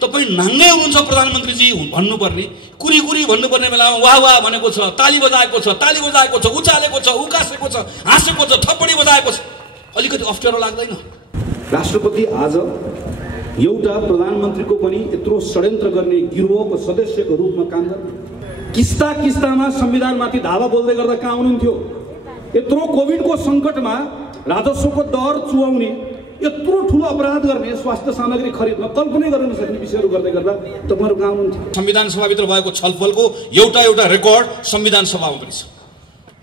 तपाईँ नाङ्गै हुनुहुन्छ प्रधानमन्त्रीजी भन्नुपर्ने, कुरी कुरी भन्नुपर्ने बेलामा वाह वाह भनेको छ, ताली बजाएको छ, उचालेको छ, उकासेको छ, हाँसेको छ, थप्पडी बजाएको छ। अलिकति अप्ठ्यारो लाग्दैन? राष्ट्रपति आज एउटा प्रधानमन्त्रीको पनि यत्रो षड्यन्त्र गर्ने गिरोहको सदस्यको रूपमा काम गर्ने, किस्ता किस्तामा संविधानमाथि धावा बोल्दै गर्दा कहाँ हुनुहुन्थ्यो? यत्रो कोभिडको सङ्कटमा राजस्वको दर चुहाउने, यत्रो ठुलो अपराध गर्ने, स्वास्थ्य सामग्री खरिदमा कल्पनै गर्न नसक्ने विषयहरू गर्दै गर्दा तपाईँहरू कहाँ हुनुहुन्थ्यो? संविधान सभाभित्र भएको छलफलको एउटा रेकर्ड संविधान सभामा पनि छ।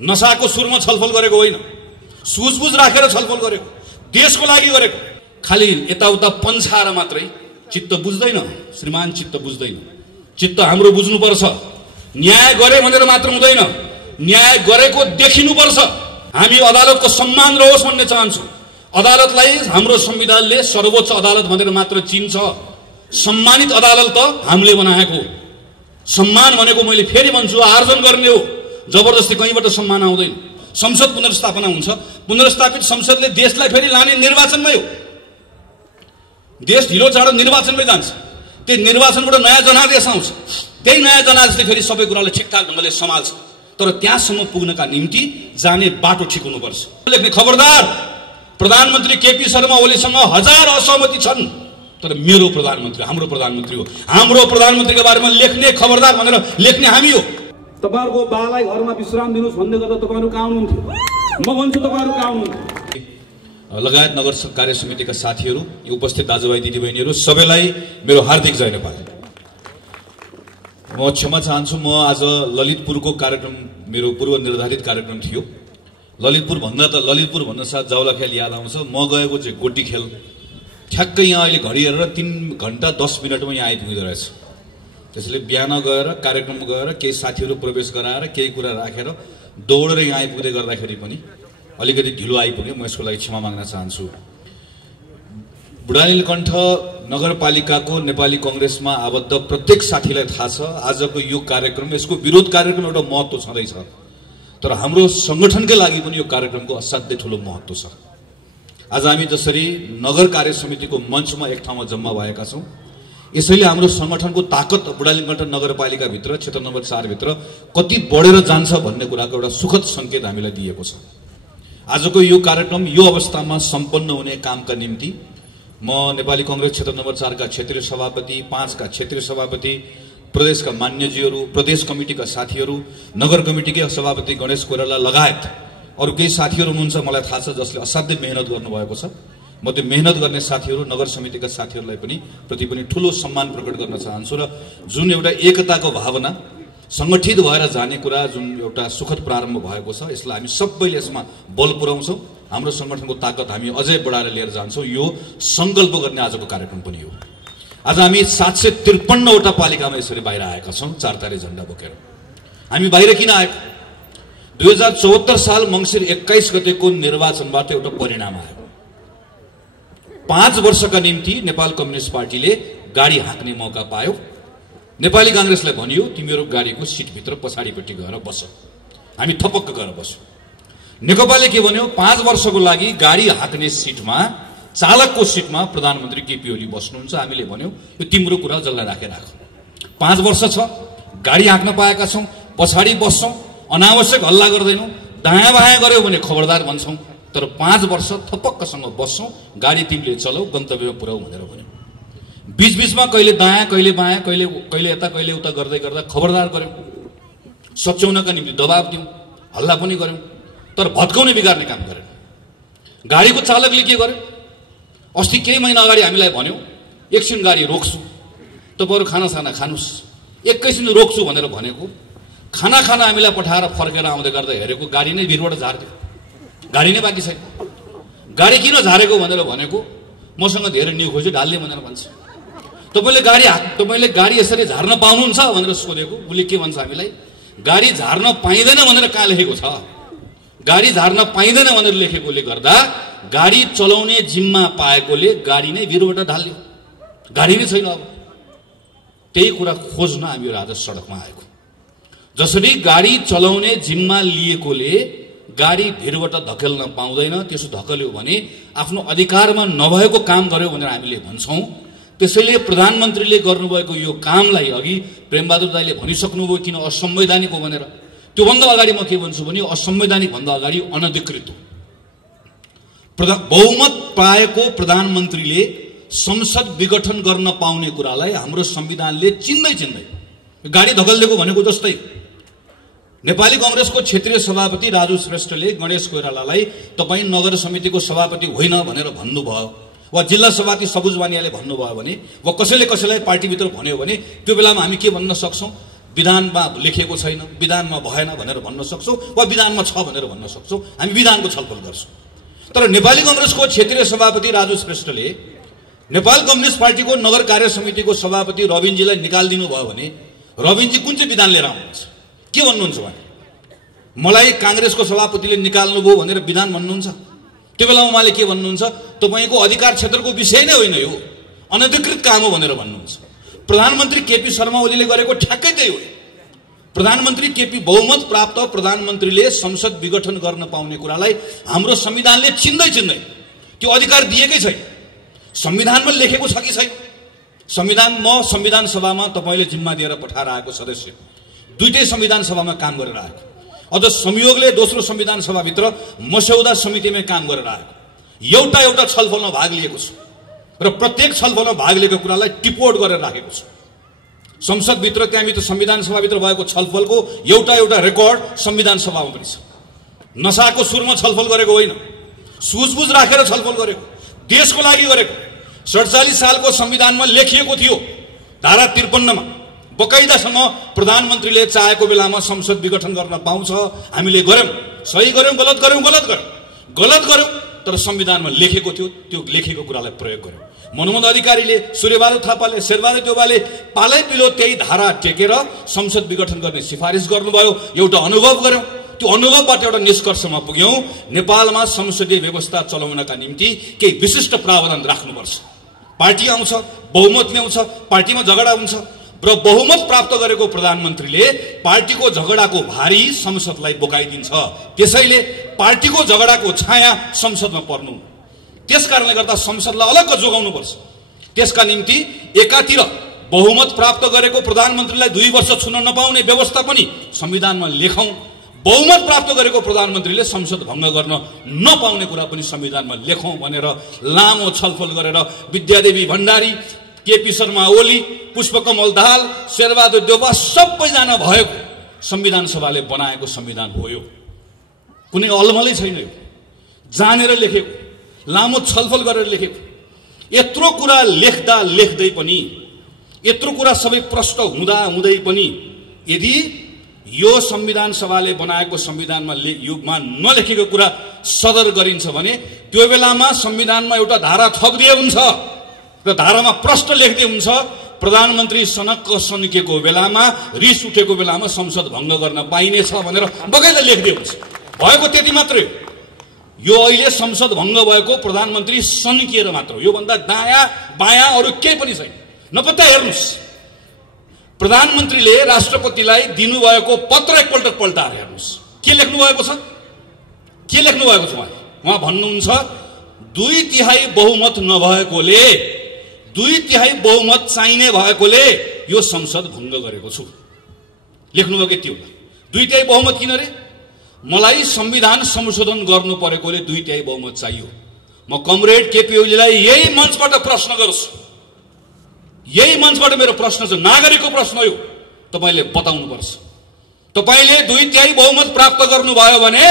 नसाको सुरमा छलफल गरेको होइन, सुझबुझ राखेर छलफल गरेको, देशको लागि गरेको। खालि यताउता पन्छाएर मात्रै चित्त बुझ्दैन श्रीमान, चित्त बुझ्दैन। चित्त हाम्रो बुझ्नुपर्छ। न्याय गरे भनेर मात्र हुँदैन, न्याय गरेको देखिनुपर्छ। हामी अदालतको सम्मान रहोस् भन्ने चाहन्छु। अदालतलाई हाम्रो संविधानले सर्वोच्च अदालत भनेर मात्र चिन्छ। सम्मानित अदालत त हामीले बनाएको। सम्मान भनेको मैले फेरि भन्छु आर्जन गर्ने हो, जबरजस्ती कहीँबाट सम्मान आउँदैन। संसद पुनर्स्थापना हुन्छ, पुनर्स्थापित संसदले देशलाई फेरि लाने निर्वाचनमै हो। देश ढिलो चाँडो निर्वाचनमै जान्छ, त्यो निर्वाचनबाट नयाँ जनादेश आउँछ, त्यही नयाँ जनादेशले फेरि सबै कुरालाई ठिकठाक ढङ्गले सम्हाल्छ। तर त्यहाँसम्म पुग्नका निम्ति जाने बाटो ठिक हुनुपर्छ। लेख्ने खबरदार, प्रधानमन्त्री केपी शर्मा ओलीसँग 1000 असहमति छन्, तर मेरो प्रधानमन्त्री हाम्रो प्रधानमन्त्री हो। हाम्रो प्रधानमन्त्रीको बारेमा लेख्ने खबरदार भनेर लेख्ने हामी हो। तपाईँहरूको बालाई घरमा विश्राम दिनुहोस् भन्दै गर्दा तपाईँहरू कहाँ हुनुहुन्थ्यो? म भन्छु तपाईँहरू कहाँ हुनुहुन्थ्यो? लगायत नगर कार्य समितिका साथीहरू, उपस्थित दाजुभाइ दिदीबहिनीहरू सबैलाई मेरो हार्दिक जय नेपाल। म क्षमा चाहन्छु, म आज ललितपुरको कार्यक्रम मेरो पूर्व निर्धारित कार्यक्रम थियो। ललितपुर भन्दा साथ जाउला खेल याद आउँछ। म गएको चाहिँ गोटी खेल, ठ्याक्कै यहाँ अहिले घडी हेरेर 3 घण्टा 10 मिनटमा यहाँ आइपुग्दो रहेछ। त्यसैले बिहान गएर कार्यक्रममा गएर केही साथीहरू प्रवेश गराएर केही कुरा राखेर दौडेर यहाँ आइपुग्दै गर्दाखेरि पनि अलिकति ढिलो आइपुग्यो। म यसको लागि क्षमा माग्न चाहन्छु। बुढानीलकण्ठ नगरपालिकाको नेपाली कांग्रेसमा आबद्ध प्रत्येक साथीलाई थाहा छ आजको यो कार्यक्रम, यसको विरोध कार्यक्रम एउटा महत्त्व छँदैछ, तर हाम्रो संगठनकै लागि पनि यो कार्यक्रमको असाध्यै ठुलो महत्त्व छ। आज हामी जसरी नगर कार्य समितिको मञ्चमा एक ठाउँमा जम्मा भएका छौँ, यसैले हाम्रो संगठनको ताकत बुढानीलकण्ठ नगरपालिकाभित्र क्षेत्र नम्बर 4 भित्र कति बढेर जान्छ भन्ने कुराको एउटा सुखद संकेत हामीलाई दिएको छ। आजको यो कार्यक्रम यो अवस्थामा सम्पन्न हुने कामका निम्ति म नेपाली कांग्रेस क्षेत्र नम्बर 4 का क्षेत्रीय सभापति, 5 का क्षेत्रीय सभापति, प्रदेशका मान्यजीहरू, प्रदेश कमिटीका साथीहरू, नगर कमिटीका सभापति गणेश कोइराला लगायत अरू केही साथीहरू हुनुहुन्छ मलाई थाहा छ जसले असाध्यै मेहनत गर्नुभएको छ। म त्यो मेहनत गर्ने साथीहरू, नगर समितिका साथीहरूलाई पनि प्रति पनि ठुलो सम्मान प्रकट गर्न चाहन्छु। र जुन एउटा एकताको भावना, संगठित भएर जाने कुरा जुन एउटा सुखद प्रारम्भ भएको छ, यसलाई हामी सबैले यसमा बल पुर्याउँछौँ। हाम्रो संगठनको ताकत हामी अझै बढाएर लिएर जान्छौँ। यो संकल्प गर्ने आजको कार्यक्रम पनि हो। आज हामी 753 वटा पालिकामा यसरी बाहिर आएका छौँ, 4 तारे झण्डा बोकेर। हामी बाहिर किन आएको? 2074 साल मङ्सिर 21 गतेको निर्वाचनबाट एउटा परिणाम आयो। 5 वर्षका निम्ति नेपाल कम्युनिस्ट पार्टीले गाडी हाँक्ने मौका पायो। नेपाली कांग्रेसलाई भनियो तिमीहरू गाडीको सिटभित्र पछाडिपट्टि गएर बस। हामी थपक्क गएर बस्यौँ। नेकपाले के भन्यो? 5 वर्षको लागि गाडी हाँक्ने सिटमा, चालकको सिटमा प्रधानमन्त्री केपी ओली बस्नुहुन्छ। हामीले भन्यौँ यो तिम्रो कुरा जसलाई राखेर राख। 5 वर्ष छ, गाडी हाँक्न पाएका छौँ, पछाडि बस्छौँ, अनावश्यक हल्ला गर्दैनौँ, दायाँ बायाँ गऱ्यौ भने खबरदार भन्छौँ, तर 5 वर्ष थपक्कसँग बस्छौँ, गाडी तिमीले चलाऊ, गन्तव्यमा पुर्याऊ भनेर भन्यौँ। बीचबीचमा कहिले दायाँ कहिले बायाँ, कहिले यता कहिले उता गर्दै गर्दा खबरदार गऱ्यौँ, सच्याउनका निम्ति दबाब दियौँ, हल्ला पनि गऱ्यौँ, तर भत्काउने बिगार्ने काम गरेन। गाडीको चालकले के गर्यो? अस्ति केही महिना अगाडि हामीलाई भन्यो एकछिन गाडी रोक्छु, तपाईँहरू खानासाना खानुहोस्। एकैछिन रोक्छु भनेर भनेको, खाना हामीलाई पठाएर फर्केर आउँदै गर्दा हेरेको गाडी नै भिरबाट झार्यो, गाडी नै बाँकी छैन। गाडी किन झारेको भनेर भनेको, मसँग धेरै न्यु खोज्यो ढाल्ने भनेर भन्छ। तपाईँले गाडी यसरी झार्न पाउनुहुन्छ भनेर सोधेको, उसले के भन्छ हामीलाई? गाडी झार्न पाइँदैन भनेर कहाँ लेखेको छ? गाडी झार्न पाइँदैन भनेर लेखेकोले गर्दा गाडी चलाउने जिम्मा पाएकोले गाडी नै भिरबाट ढाल्यो, गाडी नै छैन। अब त्यही कुरा खोज्न हामीहरू आज सडकमा आएको। जसरी गाडी चलाउने जिम्मा लिएकोले गाडी भिरबाट धकेल्न पाउँदैन, त्यसो धकेल्यो भने आफ्नो अधिकारमा नभएको काम गर्यो भनेर हामीले भन्छौँ। त्यसैले प्रधानमन्त्रीले गर्नुभएको यो कामलाई अघि प्रेमबहादुर दाइले भनिसक्नुभयो किन असंवैधानिक हो भनेर। त्योभन्दा अगाडि म के भन्छु भने असंवैधानिक भन्दा अगाडि अनधिकृत हो। बहुमत पाएको प्रधानमन्त्रीले संसद विघटन गर्न पाउने कुरालाई हाम्रो संविधानले चिन्दै गाडी धकल्दिएको भनेको जस्तै नेपाली कांग्रेसको क्षेत्रीय सभापति राजु श्रेष्ठले गणेश कोइरालालाई तपाईं नगर समितिको सभापति होइन भनेर भन्नुभयो, वा जिल्ला सभापति सबुज बानियाले भन्नुभयो भने, वा कसैलाई पार्टीभित्र भन्यो भने त्यो बेलामा हामी के भन्न सक्छौं? विधानमा लेखिएको छैन, विधानमा भएन भनेर भन्न सक्छौं, वा विधानमा छ भनेर भन्न सक्छौं। हामी विधानको छलफल गर्छौं। तर नेपाली कांग्रेसको क्षेत्रीय सभापति राजु श्रेष्ठले नेपाल कम्युनिस्ट पार्टीको नगर कार्य समितिको सभापति रविनजीलाई निकालिदिनु भयो भने रविनजी कुन चाहिँ विधान लिएर आउनुहुन्छ? के भन्नुहुन्छ उहाँ? मलाई कांग्रेसको सभापतिले निकाल्नुभयो भनेर विधान भन्नुहुन्छ? त्यो बेलामा उहाँले के भन्नुहुन्छ? तपाईको अधिकार क्षेत्रको विषय नै होइन, यो अनधिकृत काम हो भनेर भन्नुहुन्छ। प्रधानमन्त्री केपी शर्मा ओलीले गरेको ठ्याक्कै त्यही हो। प्रधानमन्त्री केपी बहुमत प्राप्त प्रधानमन्त्रीले संसद विघटन गर्न पाउने कुरालाई हाम्रो संविधानले चिन्दै त्यो अधिकार दिएकै छैन। संविधानमा लेखेको छ कि छैन? संविधान सभामा तपाईले जिम्मा दिएर पठाएर आएको सदस्य दुईटै संविधान सभामा काम गरेर आएको, अझ संयोगले दोस्रो संविधान सभाभित्र मस्यौदा समितिमा काम गरेर आएको, एउटा छलफलमा भाग लिएको छु र प्रत्येक छलफलमा भाग लिएको कुरालाई टिपोट गरेर राखेको छु। संसदभित्र त्यहाँभित्र संविधान सभाभित्र भएको छलफलको एउटा रेकर्ड संविधान सभामा पनि छ। नसाको सुरमा छलफल गरेको होइन, सुझबुझ राखेर छलफल गरेको, देशको लागि गरेको। 47 सालको संविधानमा लेखिएको थियो धारा 53 मा बकाइदासँग प्रधानमन्त्रीले चाहेको बेलामा संसद विघटन गर्न पाउँछ। हामीले गर्यौं, सही गर्यौं, गलत गर्यौं, तर संविधानमा लेखेको थियो, त्यो लेखेको कुरालाई प्रयोग गर्यौं। मनमोहन अधिकारीले, सूर्यबहादुर थापाले, शेरबहादुर देउवाले पालै पिलो त्यही धारा टेकेर संसद विघटन गर्ने सिफारिस गर्नुभयो। एउटा अनुभव गर्यौं, त्यो अनुभवबाट एउटा निष्कर्षमा पुग्यौं, नेपालमा संसदीय व्यवस्था चलाउनका निम्ति केही विशिष्ट प्रावधान राख्नुपर्छ। पार्टी आउँछ, बहुमत ल्याउँछ, पार्टीमा झगडा हुन्छ र बहुमत प्राप्त गरेको प्रधानमन्त्रीले पार्टीको झगडाको भारी संसदलाई बोकाइदिन्छ। त्यसैले पार्टीको झगडाको छाया संसदमा पर्नु, त्यसकारणले गर्दा संसदलाई अलग्ग जोगाउनुपर्छ। त्यसका निम्ति एकातिर बहुमत प्राप्त गरेको प्रधानमन्त्रीलाई 2 वर्ष छुन नपाउने व्यवस्था पनि संविधानमा लेखौं, बहुमत प्राप्त गरेको प्रधानमन्त्रीले संसद भङ्ग गर्न नपाउने कुरा पनि संविधानमा लेखौं भनेर लामो छलफल गरेर विद्यादेवी भण्डारी, केपी शर्मा ओली, पुष्पकमल दाहाल, शेरबहादुर देउवा सबैजना भएको संविधान सभाले बनाएको संविधान हो। यो कुनै अलमलै छैन, यो जानेर लेखेको, लामो छलफल गरेर लेखेको। यत्रो कुरा लेख्दै पनि, यत्रो कुरा सबै प्रष्ट हुँदै पनि यदि यो संविधान सभाले बनाएको संविधानमा युगमा नलेखेको कुरा सदर गरिन्छ भने त्यो बेलामा संविधानमा एउटा धारा थपिदिए हुन्छ र धारामा प्रष्ट लेख्दै हुन्छ प्रधानमन्त्री सनक्क सन्किएको बेलामा, रिस उठेको बेलामा संसद भङ्ग गर्न पाइनेछ भनेर बगैँचा लेख्दै हुन्छ। भएको त्यति मात्रै। यो अहिले संसद भङ्ग भएको प्रधानमन्त्री सन्किएर मात्र, यो भन्दा दायाँ बायाँ अरु केही पनि छैन। नपत्ता हेर्नुस्, प्रधानमन्त्रीले राष्ट्रपतिलाई दिनुभएको पत्र एकपल्ट पल्टाएर हेर्नुस्, के लेख्नु भएको छ? उहाँ भन्नुहुन्छ 2/3 बहुमत नभएकोले, 2/3 बहुमत चाहिने भएकोले यो संसद भङ्ग गरेको छु। लेख्नुभयो के त्यो? 2/3 बहुमत किन रे? मलाई संविधान संशोधन गर्नु परेकोले 2/3 बहुमत चाहियो। म कमरेड केपी ओलीलाई यही मञ्चबाट प्रश्न गर्छु, यही मञ्चबाट मेरो प्रश्न छ, नागरिकको प्रश्न हो, तपाईले बताउनु पर्छ। तपाईले 2/3 बहुमत प्राप्त गर्नुभयो भने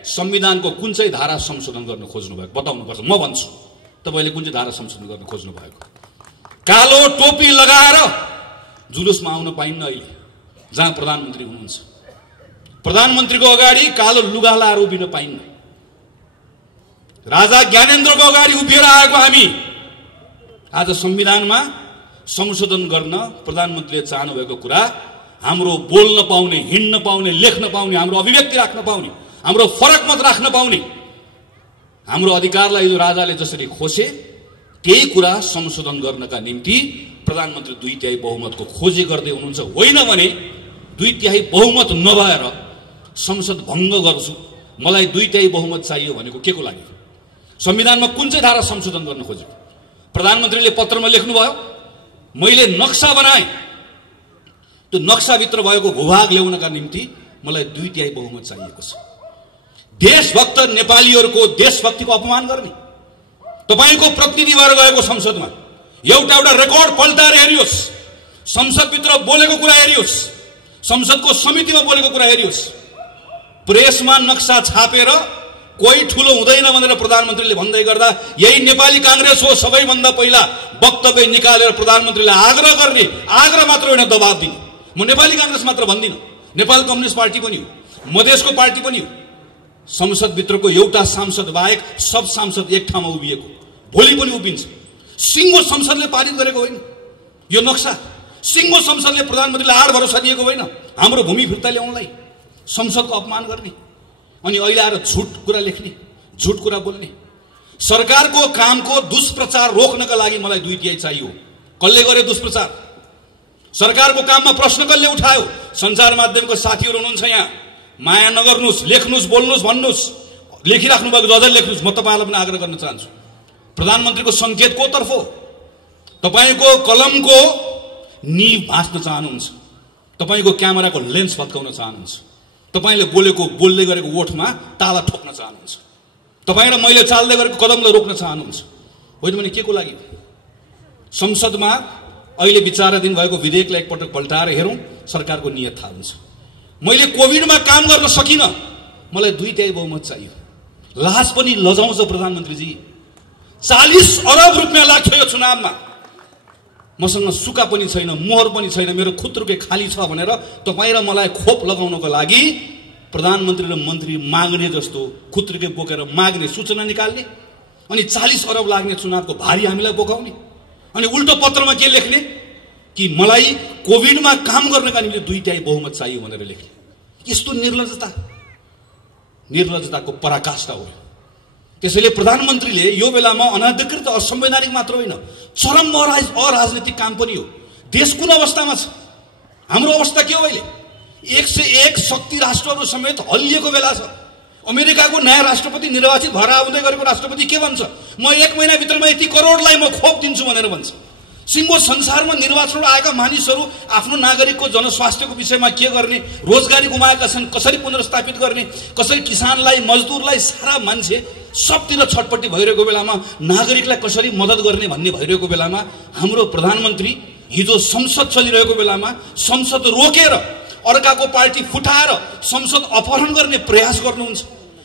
संविधानको कुन चाहिँ धारा संशोधन गर्न खोज्नु भएको बताउनु पर्छ। म भन्छु तपाईले कुन चाहिँ धारा संशोधन गर्न खोज्नु भएको। कालो टोपी लगाएर जुलुसमा आउन पाइन्न अहिले जहाँ प्रधानमन्त्री हुनुहुन्छ। प्रधानमन्त्रीको अगाडि कालो लुगा लाएर उभिन पाइन्न। राजा ज्ञानेन्द्रको अगाडि उभिएर आएको हामी आज संविधानमा संशोधन गर्न प्रधानमन्त्रीले चाहनु भएको कुरा, हाम्रो बोल्न पाउने, हिँड्न पाउने, लेख्न पाउने, हाम्रो अभिव्यक्ति राख्न पाउने, हाम्रो फरक मत राख्न पाउने, हाम्रो अधिकारलाई यो राजाले जसरी खोसे त्यही कुरा संशोधन गर्नका निम्ति प्रधानमन्त्री 2/3 बहुमतको खोजी गर्दै हुनुहुन्छ। होइन भने 2/3 बहुमत नभएर संसद भङ्ग गर्छु, मलाई 2/3 बहुमत चाहियो भनेको के को लागि? संविधानमा कुन चाहिँ धारा संशोधन गर्न खोजेको? प्रधानमन्त्रीले पत्रमा लेख्नुभयो, मैले नक्सा बनाएँ, त्यो नक्साभित्र भएको भूभाग ल्याउनका निम्ति मलाई 2/3 बहुमत चाहिएको छ। देशभक्त नेपालीहरूको देशभक्तिको अपमान गर्ने, तपाईको प्रतिनिधि भएर गएको संसदमा एउटा रेकर्ड पल्टाएर हेरियोस्, संसदभित्र बोलेको कुरा हेरियोस्, संसदको समितिमा बोलेको कुरा हेरियोस्। प्रेसमा नक्सा छापेर कोही ठुलो हुँदैन भनेर प्रधानमन्त्रीले भन्दै गर्दा यही नेपाली कांग्रेस हो सबैभन्दा पहिला वक्तव्य निकालेर प्रधानमन्त्रीले आग्रह गर्ने, आग्रह मात्र होइन दबाब दिने। म नेपाली कांग्रेस मात्र भन्दिनँ, नेपाल कम्युनिस्ट पार्टी पनि हो, मधेसको पार्टी पनि हो। संसदभित्रको एउटा सांसद बाहेक सब सांसद एक ठाउँमा उभिएको, भोलि पनि उभिन्छ। सिङ्गो संसदले पारित गरेको होइन यो नक्सा, सिङ्गो संसदले प्रधानमन्त्रीले आड भरोसा दिएको होइन हाम्रो भूमि फिर्ता ल्याउनलाई। संसदको अपमान गर्ने अनि अहिले आएर झुट कुरा लेख्ने, झुट कुरा बोल्ने। सरकारको कामको दुष्प्रचार रोक्नका लागि मलाई 2/3 चाहियो। कसले गरे दुष्प्रचार? सरकारको काममा प्रश्न कसले उठायो? सञ्चार माध्यमको साथीहरू हुनुहुन्छ यहाँ, माया नगर्नुस्, लेख्नुस्, बोल्नुस्, भन्नुस्, लेखिराख्नु भएको जजले लेख्नुस्। म तपाईहरुलाई पनि आग्रह गर्न चाहन्छु, प्रधानमन्त्रीको संकेत को तर्फ हो? तपाईको कलमको नीव भाँच्न चाहनुहुन्छ, तपाईको क्यामेराको लेन्स भत्काउन चाहनुहुन्छ, तपाईले बोलेको बोल्दै गरेको ओठमा ताला ठोक्न चाहनुहुन्छ, तपाई र मैले चाल्दै गरेको कदमलाई रोक्न चाहनुहुन्छ। होइन भने के को लागि? संसदमा अहिले विचाराधीन भएको विधेयकलाई एकपटक पल्टाएर हेरौं, सरकारको नियत थाहा हुन्छ। मैले कोभिडमा काम गर्न सकिन, मलाई 2/3 बहुमत चाहियो। लाज पनि लजाउँछ प्रधानमन्त्रीजी। 40 अरब रुपियाँ लाग्थ्यो यो चुनावमा, मसँग सुका पनि छैन, मोहर पनि छैन, मेरो खुत्रुके खाली छ भनेर तपाईँ र मलाई खोप लगाउनको लागि प्रधानमन्त्री र मन्त्री माग्ने जस्तो खुत्रुके बोकेर माग्ने, सूचना निकाल्ने, अनि 40 अरब लाग्ने चुनावको भारी हामीलाई बोकाउने, अनि उल्टो पत्रमा के लेख्ने कि मलाई कोभिडमा काम गर्नका निम्ति 2/3 बहुमत चाहियो भनेर लेख्ने। यस्तो निर्लज्जताको पराकाष्ठा हो। त्यसैले प्रधानमन्त्रीले यो बेलामा अनाधिकृत असंवैधानिक मात्र होइन, चरम अराजनीतिक काम पनि हो। देश कुन अवस्थामा छ? हाम्रो अवस्था के हो? अहिले 101 शक्ति राष्ट्रहरू समेत हल्लिएको बेला छ। अमेरिकाको नयाँ राष्ट्रपति निर्वाचित भएर आउँदै गरेको राष्ट्रपति के भन्छ? म 1 महिनाभित्रमा यति करोडलाई म खोप दिन्छु भनेर भन्छ। सिङ्गो संसारमा निर्वाचनबाट आएका मानिसहरू आफ्नो नागरिकको जनस्वास्थ्यको विषयमा के गर्ने, रोजगारी गुमाएका छन् कसरी पुनर्स्थापित गर्ने, कसरी किसानलाई, मजदुरलाई, सारा मान्छे सबतिर छटपट्टि भइरहेको बेलामा नागरिकलाई कसरी मद्दत गर्ने भन्ने भइरहेको बेलामा हाम्रो प्रधानमन्त्री हिजो संसद चलिरहेको बेलामा संसद रोकेर अर्काको पार्टी फुटाएर संसद अपहरण गर्ने प्रयास गर्नुहुन्छ।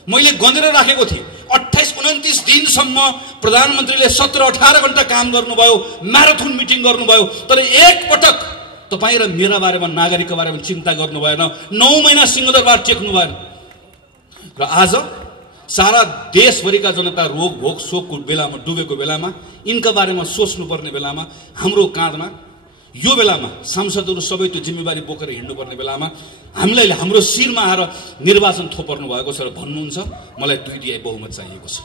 मैले गनेर राखेको थिएँ 28-29 दिनसम्म प्रधानमन्त्रीले 17-18 घण्टा काम गर्नुभयो, म्याराथन मिटिङ गर्नुभयो, तर एक पटक तपाईँ र मेरा बारेमा, नागरिकको बारेमा चिन्ता गर्नु भएन। 9 महिना सिंहदरबार टेक्नु भएन र आज सारा देशभरिका जनता रोग भोग शोकको बेलामा डुबेको बेलामा, यिनका बारेमा सोच्नुपर्ने बेलामा, हाम्रो काँधमा यो बेलामा सांसदहरू सबै त्यो जिम्मेवारी बोकेर हिँड्नुपर्ने बेलामा हामीलाई हाम्रो शिरमा आएर निर्वाचन थोपर्नु भएको छ र भन्नुहुन्छ मलाई 2/3 बहुमत चाहिएको छ।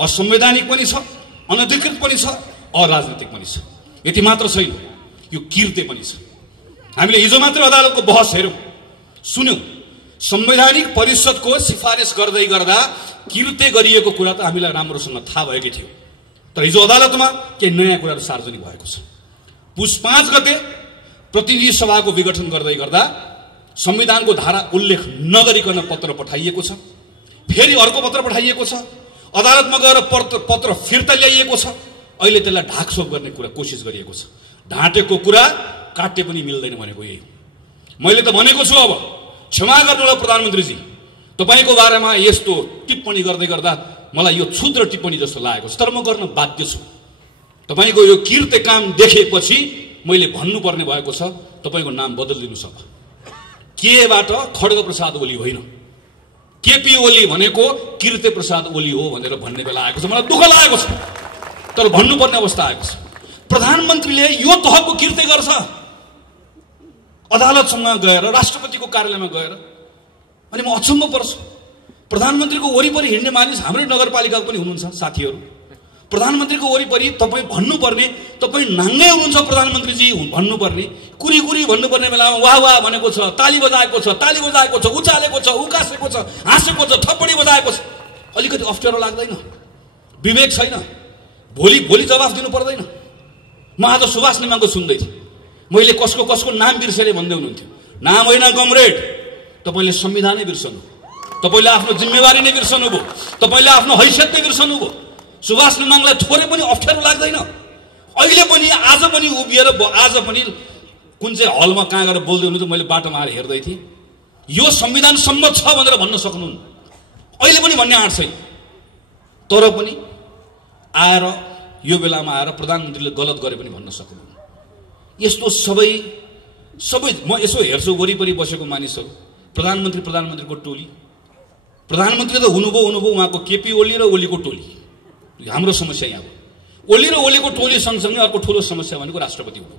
असंवैधानिक पनि छ, अनधिकृत पनि छ, अराजनीतिक पनि छ। यति मात्र छैन, यो किर्ते पनि छ। हामीले हिजो मात्र अदालतको बहस हेर्यौं, सुन्यौं। संवैधानिक परिषदको सिफारिस गर्दै गर्दा किर्ते गरिएको कुरा त हामीलाई राम्रोसँग थाहा भएकै थियो, तर हिजो अदालतमा केही नयाँ कुराहरू सार्वजनिक भएको छ। पुस 5 गते प्रतिनिधि सभाको विघटन गर्दै गर्दा संविधानको धारा उल्लेख नगरिकन पत्र पठाइएको छ, फेरि अर्को पत्र पठाइएको छ, अदालतमा गएर पत्र फिर्ता ल्याइएको छ। अहिले त्यसलाई ढाकछोप गर्ने कुरा कोसिस गरिएको छ। ढाँटेको कुरा काट्ने पनि मिल्दैन भनेको यही। मैले त भनेको छु, अब क्षमा गर्नुहोला प्रधानमन्त्रीजी, तपाईको बारेमा यस्तो टिप्पणी गर्दै गर्दा मलाई यो क्षुद्र टिप्पणी जस्तो लागेको छ, तर म गर्न बाध्य छु। तपाईको यो किर्ते काम देखेपछि मैले भन्नुपर्ने भएको छ, तपाईको नाम बदलिदिनुस्। अब केबाट खड्ग प्रसाद ओली होइन, केपी ओली भनेको किर्ते प्रसाद ओली हो भनेर भन्ने बेला आएको छ। मलाई दुःख लागेको छ, तर भन्नुपर्ने अवस्था आएको छ। प्रधानमन्त्रीले यो तहको किर्ते गर्छ, अदालतसँग गएर, राष्ट्रपतिको कार्यालयमा गएर। अनि म अचम्म पर्छु, प्रधानमन्त्रीको वरिपरि हिँड्ने मानिस हाम्रै नगरपालिकाको पनि हुनुहुन्छ साथीहरू। प्रधानमन्त्रीको वरिपरि तपाईँ भन्नुपर्ने, तपाईँ नाङ्गै हुनुहुन्छ प्रधानमन्त्रीजी भन्नुपर्ने, कुरी भन्नुपर्ने बेलामा वाह वाह भनेको छ, ताली बजाएको छ, उचालेको छ, उकासेको छ, हाँसेको छ, थप्पडी बजाएको छ। अलिकति अप्ठ्यारो लाग्दैन? विवेक छैन? भोलि जवाफ दिनु पर्दैन। म आज सुभाष नेमाको सुन्दै थिएँ, मैले कसको नाम बिर्सेर भन्दै हुनुहुन्थ्यो। नाम होइन कमरेड, तपाईँले संविधानै बिर्सनु, तपाईँले आफ्नो जिम्मेवारी नै बिर्सनु भयो, तपाईँले आफ्नो हैसियत नै बिर्सनु भयो। सुभाष नेमाङलाई थोरै पनि अप्ठ्यारो लाग्दैन। अहिले पनि आज पनि उभिएर आज पनि कुन चाहिँ हलमा कहाँ गएर बोल्दै हुनुहुन्छ, मैले बाटोमा आएर हेर्दै थिएँ। यो संविधान सम्मत छ भनेर भन्न सक्नुहुन्न, अहिले पनि भन्ने आँट छैन। तर पनि आएर यो बेलामा आएर प्रधानमन्त्रीले गलत गरे पनि भन्न सक्नुहुन्न। यस्तो सबै म यसो हेर्छु वरिपरि बसेको मानिसहरू, प्रधानमन्त्रीको टोली, प्रधानमन्त्री त हुनुभयो उहाँको केपी ओली र ओलीको टोली। हाम्रो समस्या यहाँ हो। ओली र ओलीको टोली सँगसँगै अर्को ठुलो समस्या भनेको राष्ट्रपति हुनु।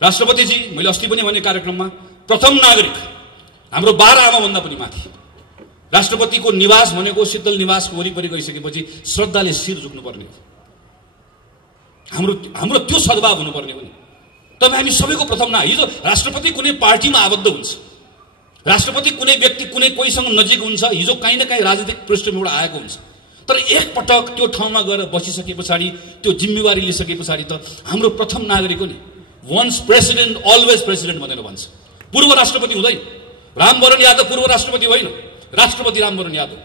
राष्ट्रपतिजी, मैले अस्ति पनि भने कार्यक्रममा, प्रथम नागरिक, हाम्रो 12 आमाभन्दा पनि माथि। राष्ट्रपतिको निवास भनेको शीतल निवासको वरिपरि गइसकेपछि श्रद्धाले शिर झुक्नुपर्ने हो। हाम्रो त्यो सद्भाव हुनुपर्ने हो नि। तब हामी सबैको प्रथम हिजो राष्ट्रपति कुनै पार्टीमा आबद्ध हुन्छ, राष्ट्रपति कुनै व्यक्ति कोहीसँग नजिक हुन्छ, हिजो काहीँ न काहीँ राजनीतिक पृष्ठभूमिबाट आएको हुन्छ। तर एकपटक त्यो ठाउँमा गएर बसिसके पछाडि, त्यो जिम्मेवारी लिइसके पछाडि त हाम्रो प्रथम नागरिक हो नि। वन्स प्रेसिडेन्ट अलवेज प्रेसिडेन्ट भनेर भन्छ। पूर्व राष्ट्रपति हुँदैन। रामवरण यादव पूर्व राष्ट्रपति होइन, राष्ट्रपति रामवरण यादव।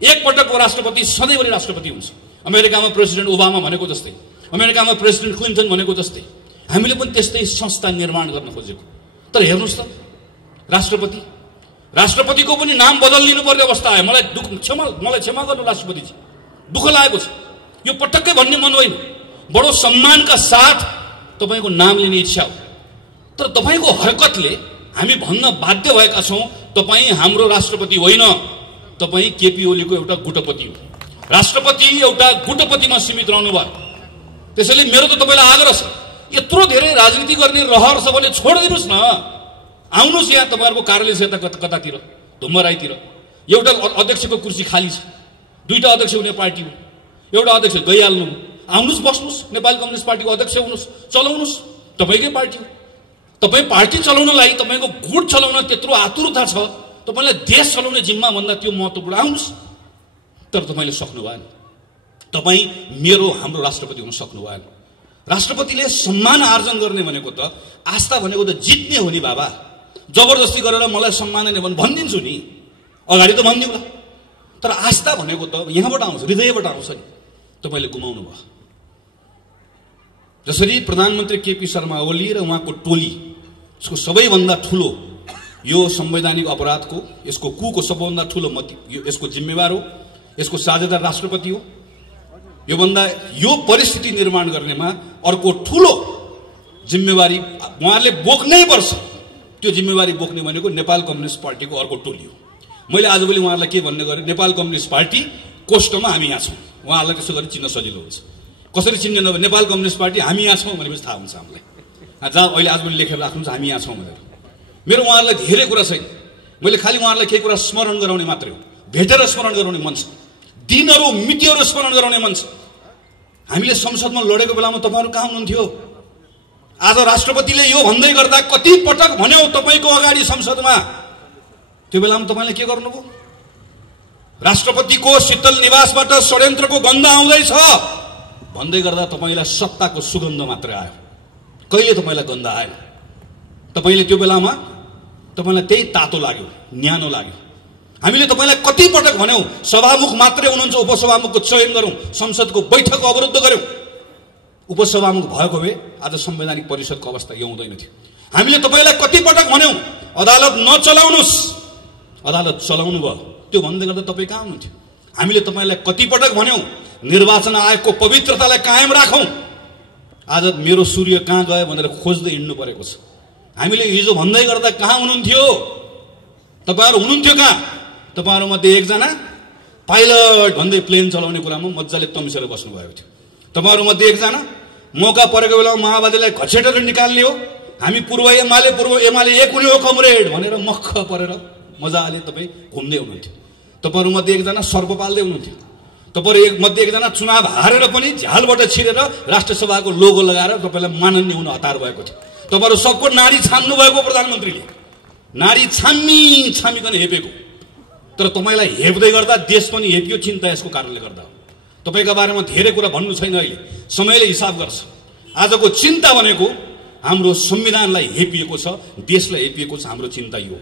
एकपटकको राष्ट्रपति सधैँभरि राष्ट्रपति हुन्छ। अमेरिकामा प्रेसिडेन्ट ओबामा भनेको जस्तै, अमेरिकामा प्रेसिडेन्ट क्लिन्टन भनेको जस्तै हामीले पनि त्यस्तै संस्था निर्माण गर्न खोजेको। तर हेर्नुहोस् त, राष्ट्रपतिको पनि नाम बदलिनु पर्ने अवस्था आयो। मलाई क्षमा गर्नु राष्ट्रपतिजी, दुःख लागेको छ। यो पटक्कै भन्ने मन होइन। बडो सम्मानका साथ तपाईँको नाम लिने इच्छा हो, तर तपाईँको हरकतले हामी भन्न बाध्य भएका छौँ, तपाईँ हाम्रो राष्ट्रपति होइन, तपाईँ केपी ओलीको एउटा गुटपति हो। राष्ट्रपति एउटा गुटपतिमा सीमित रहनु भयो। त्यसैले मेरो त तपाईँलाई आग्रह छ, यत्रो धेरै राजनीति गर्ने रहर छ भने छोडिदिनुहोस् न। आउनुहोस् यहाँ तपाईँहरूको कार्यालय छ कतातिर, धुम्मराईतिर एउटा अध्यक्षको कुर्सी खाली छ। 2टा अध्यक्ष हुने पार्टी हो, एउटा अध्यक्ष गइहाल्नु। आउनुहोस्, बस्नुहोस्, नेपाली कम्युनिस्ट पार्टीको अध्यक्ष हुनुहोस्, चलाउनुहोस्। तपाईँकै पार्टी हो। तपाईँ पार्टी चलाउनलाई, तपाईँको गुट चलाउन त्यत्रो आतुरता छ, तपाईँलाई देश चलाउने जिम्मा भन्दा त्यो महत्त्वपूर्ण। आउनुहोस्। तर तपाईँले सक्नु भएन। तपाईँ हाम्रो राष्ट्रपति हुन सक्नु भएन। राष्ट्रपतिले सम्मान आर्जन गर्ने भनेको त, आस्था भनेको त जित्ने हो नि बाबा। जबरजस्ती गरेर मलाई सम्मान नै भनिदिन्छु नि, अगाडि त भनिदिउँला। तर आस्था भनेको त यहाँबाट आउँछ, हृदयबाट आउँछ नि। तपाईँले गुमाउनु भयो। जसरी प्रधानमन्त्री केपी शर्मा ओली र उहाँको टोली, यसको सबैभन्दा ठुलो यो संवैधानिक अपराधको, यसको कुको सबैभन्दा ठुलो यसको जिम्मेवार हो, यसको साझेदार राष्ट्रपति हो। यो परिस्थिति निर्माण गर्नेमा अर्को ठुलो जिम्मेवारी उहाँले बोक्नै पर्छ। त्यो जिम्मेवारी बोक्ने भनेको नेपाल कम्युनिस्ट पार्टीको अर्को टोली हो। मैले आजभोलि उहाँहरूलाई के भन्ने गरेँ, नेपाल कम्युनिस्ट पार्टी कोष्टमा हामी यहाँ छौँ। उहाँहरूलाई त्यसो गरी चिन्न सजिलो हुन्छ। कसरी चिन्ने नभए नेपाल कम्युनिस्ट पार्टी हामी यहाँ छौँ भनेपछि थाहा हुन्छ हामीलाई। जहाँ अहिले आजभोलि लेखेर राख्नुहुन्छ हामी यहाँ छौँ भनेर। मेरो उहाँहरूलाई धेरै कुरा छैन, मैले खालि उहाँहरूलाई केही कुरा स्मरण गराउने मात्रै हो। भेटेर स्मरण गराउने मन छ, दिनहरू मितिहरू स्मरण गराउने मन छ। हामीले संसदमा लडेको बेलामा तपाईँहरू कहाँ हुनुहुन्थ्यो? आज राष्ट्रपतिले यो भन्दै गर्दा कति पटक भन्यो तपाईँको अगाडि संसदमा, त्यो बेलामा तपाईँले के गर्नुभयो? राष्ट्रपतिको शीतल निवासबाट षड्यन्त्रको गन्ध आउँदैछ भन्दै गर्दा तपाईँलाई सत्ताको सुगन्ध मात्रै आयो। कहिले तपाईँलाई गन्ध आएन। तपाईँले त्यो बेलामा तपाईँलाई त्यही तातो लाग्यो, न्यानो लाग्यो। हामीले तपाईँलाई कति पटक भन्यौँ सभामुख मात्रै हुनुहुन्छ, उपसभामुखको चयन गरौँ, संसदको बैठक अवरुद्ध गरौँ। उपसभामुख भएको भए आज संवैधानिक परिषदको अवस्था यो हुँदैन थियो। हामीले तपाईँलाई कति पटक भन्यौँ अदालत नचलाउनुहोस्, अदालत चलाउनु भयो। त्यो भन्दै गर्दा तपाईँ कहाँ हुनुहुन्थ्यो? हामीले तपाईँलाई कति पटक भन्यौँ निर्वाचन आयोगको पवित्रतालाई कायम राखौँ। आज मेरो सूर्य कहाँ गयो भनेर खोज्दै हिँड्नु परेको छ। हामीले हिजो भन्दै गर्दा कहाँ हुनुहुन्थ्यो? तपाईँहरू हुनुहुन्थ्यो कहाँ? तपाईँहरूमध्ये एकजना पाइलट भन्दै प्लेन चलाउने कुरामा मजाले तम्सेर बस्नुभएको थियो। तपाईँहरूमध्ये एकजना मौका परेको बेलामा माओवादीलाई घचेटेर निकाल्ने हो, हामी पूर्व एमाले एक हुने हो कमरेड भनेर मख परेर मजाले तपाईँ घुम्दै हुनुहुन्थ्यो। तपाईँहरूमध्ये एकजना सर्प पाल्दै हुनुहुन्थ्यो। तपाईँहरूमध्ये एकजना चुनाव हारेर पनि झ्यालबाट छिरेर राष्ट्रसभाको लोगो लगाएर तपाईँलाई माननीय हुन हतार भएको थियो। तपाईँहरू सबको नाडी छान्नु भएको प्रधानमन्त्रीले, नाडी छामिकन हेपेको। तर तपाईँलाई हेप्दै गर्दा देश पनि हेपियो, चिन्ता यसको कारणले गर्दा हो। तपाईका बारेमा धेरै कुरा भन्नु छैन, अहिले समयले हिसाब गर्छ। आजको चिन्ता भनेको हाम्रो संविधानलाई हेपिएको छ, देशलाई हेपिएको छ। हाम्रो चिन्ता यो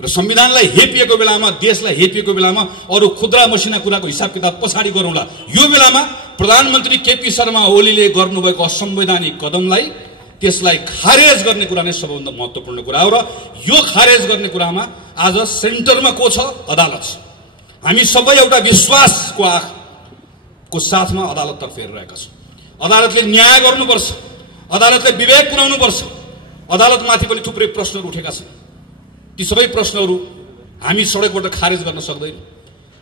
र संविधानलाई हेपिएको बेलामा, देशलाई हेपिएको बेलामा अरू खुद्रा मसिना कुराको हिसाब किताब पछाडि गरौँला। यो बेलामा प्रधानमन्त्री केपी शर्मा ओलीले गर्नुभएको असंवैधानिक कदमलाई, त्यसलाई खारेज गर्ने कुरा नै सबैभन्दा महत्त्वपूर्ण कुरा हो। र यो खारेज गर्ने कुरामा आज सेन्टरमा को छ? अदालत छ। हामी सबै एउटा विश्वासको आँखको साथमा अदालततर्फ हेरिरहेका छौँ। अदालतले न्याय गर्नुपर्छ, अदालतले विवेक पुर्याउनुपर्छ। अदालतमाथि पनि थुप्रै प्रश्नहरू उठेका छन्। ती सबै प्रश्नहरू हामी सडकबाट खारेज गर्न सक्दैनौँ।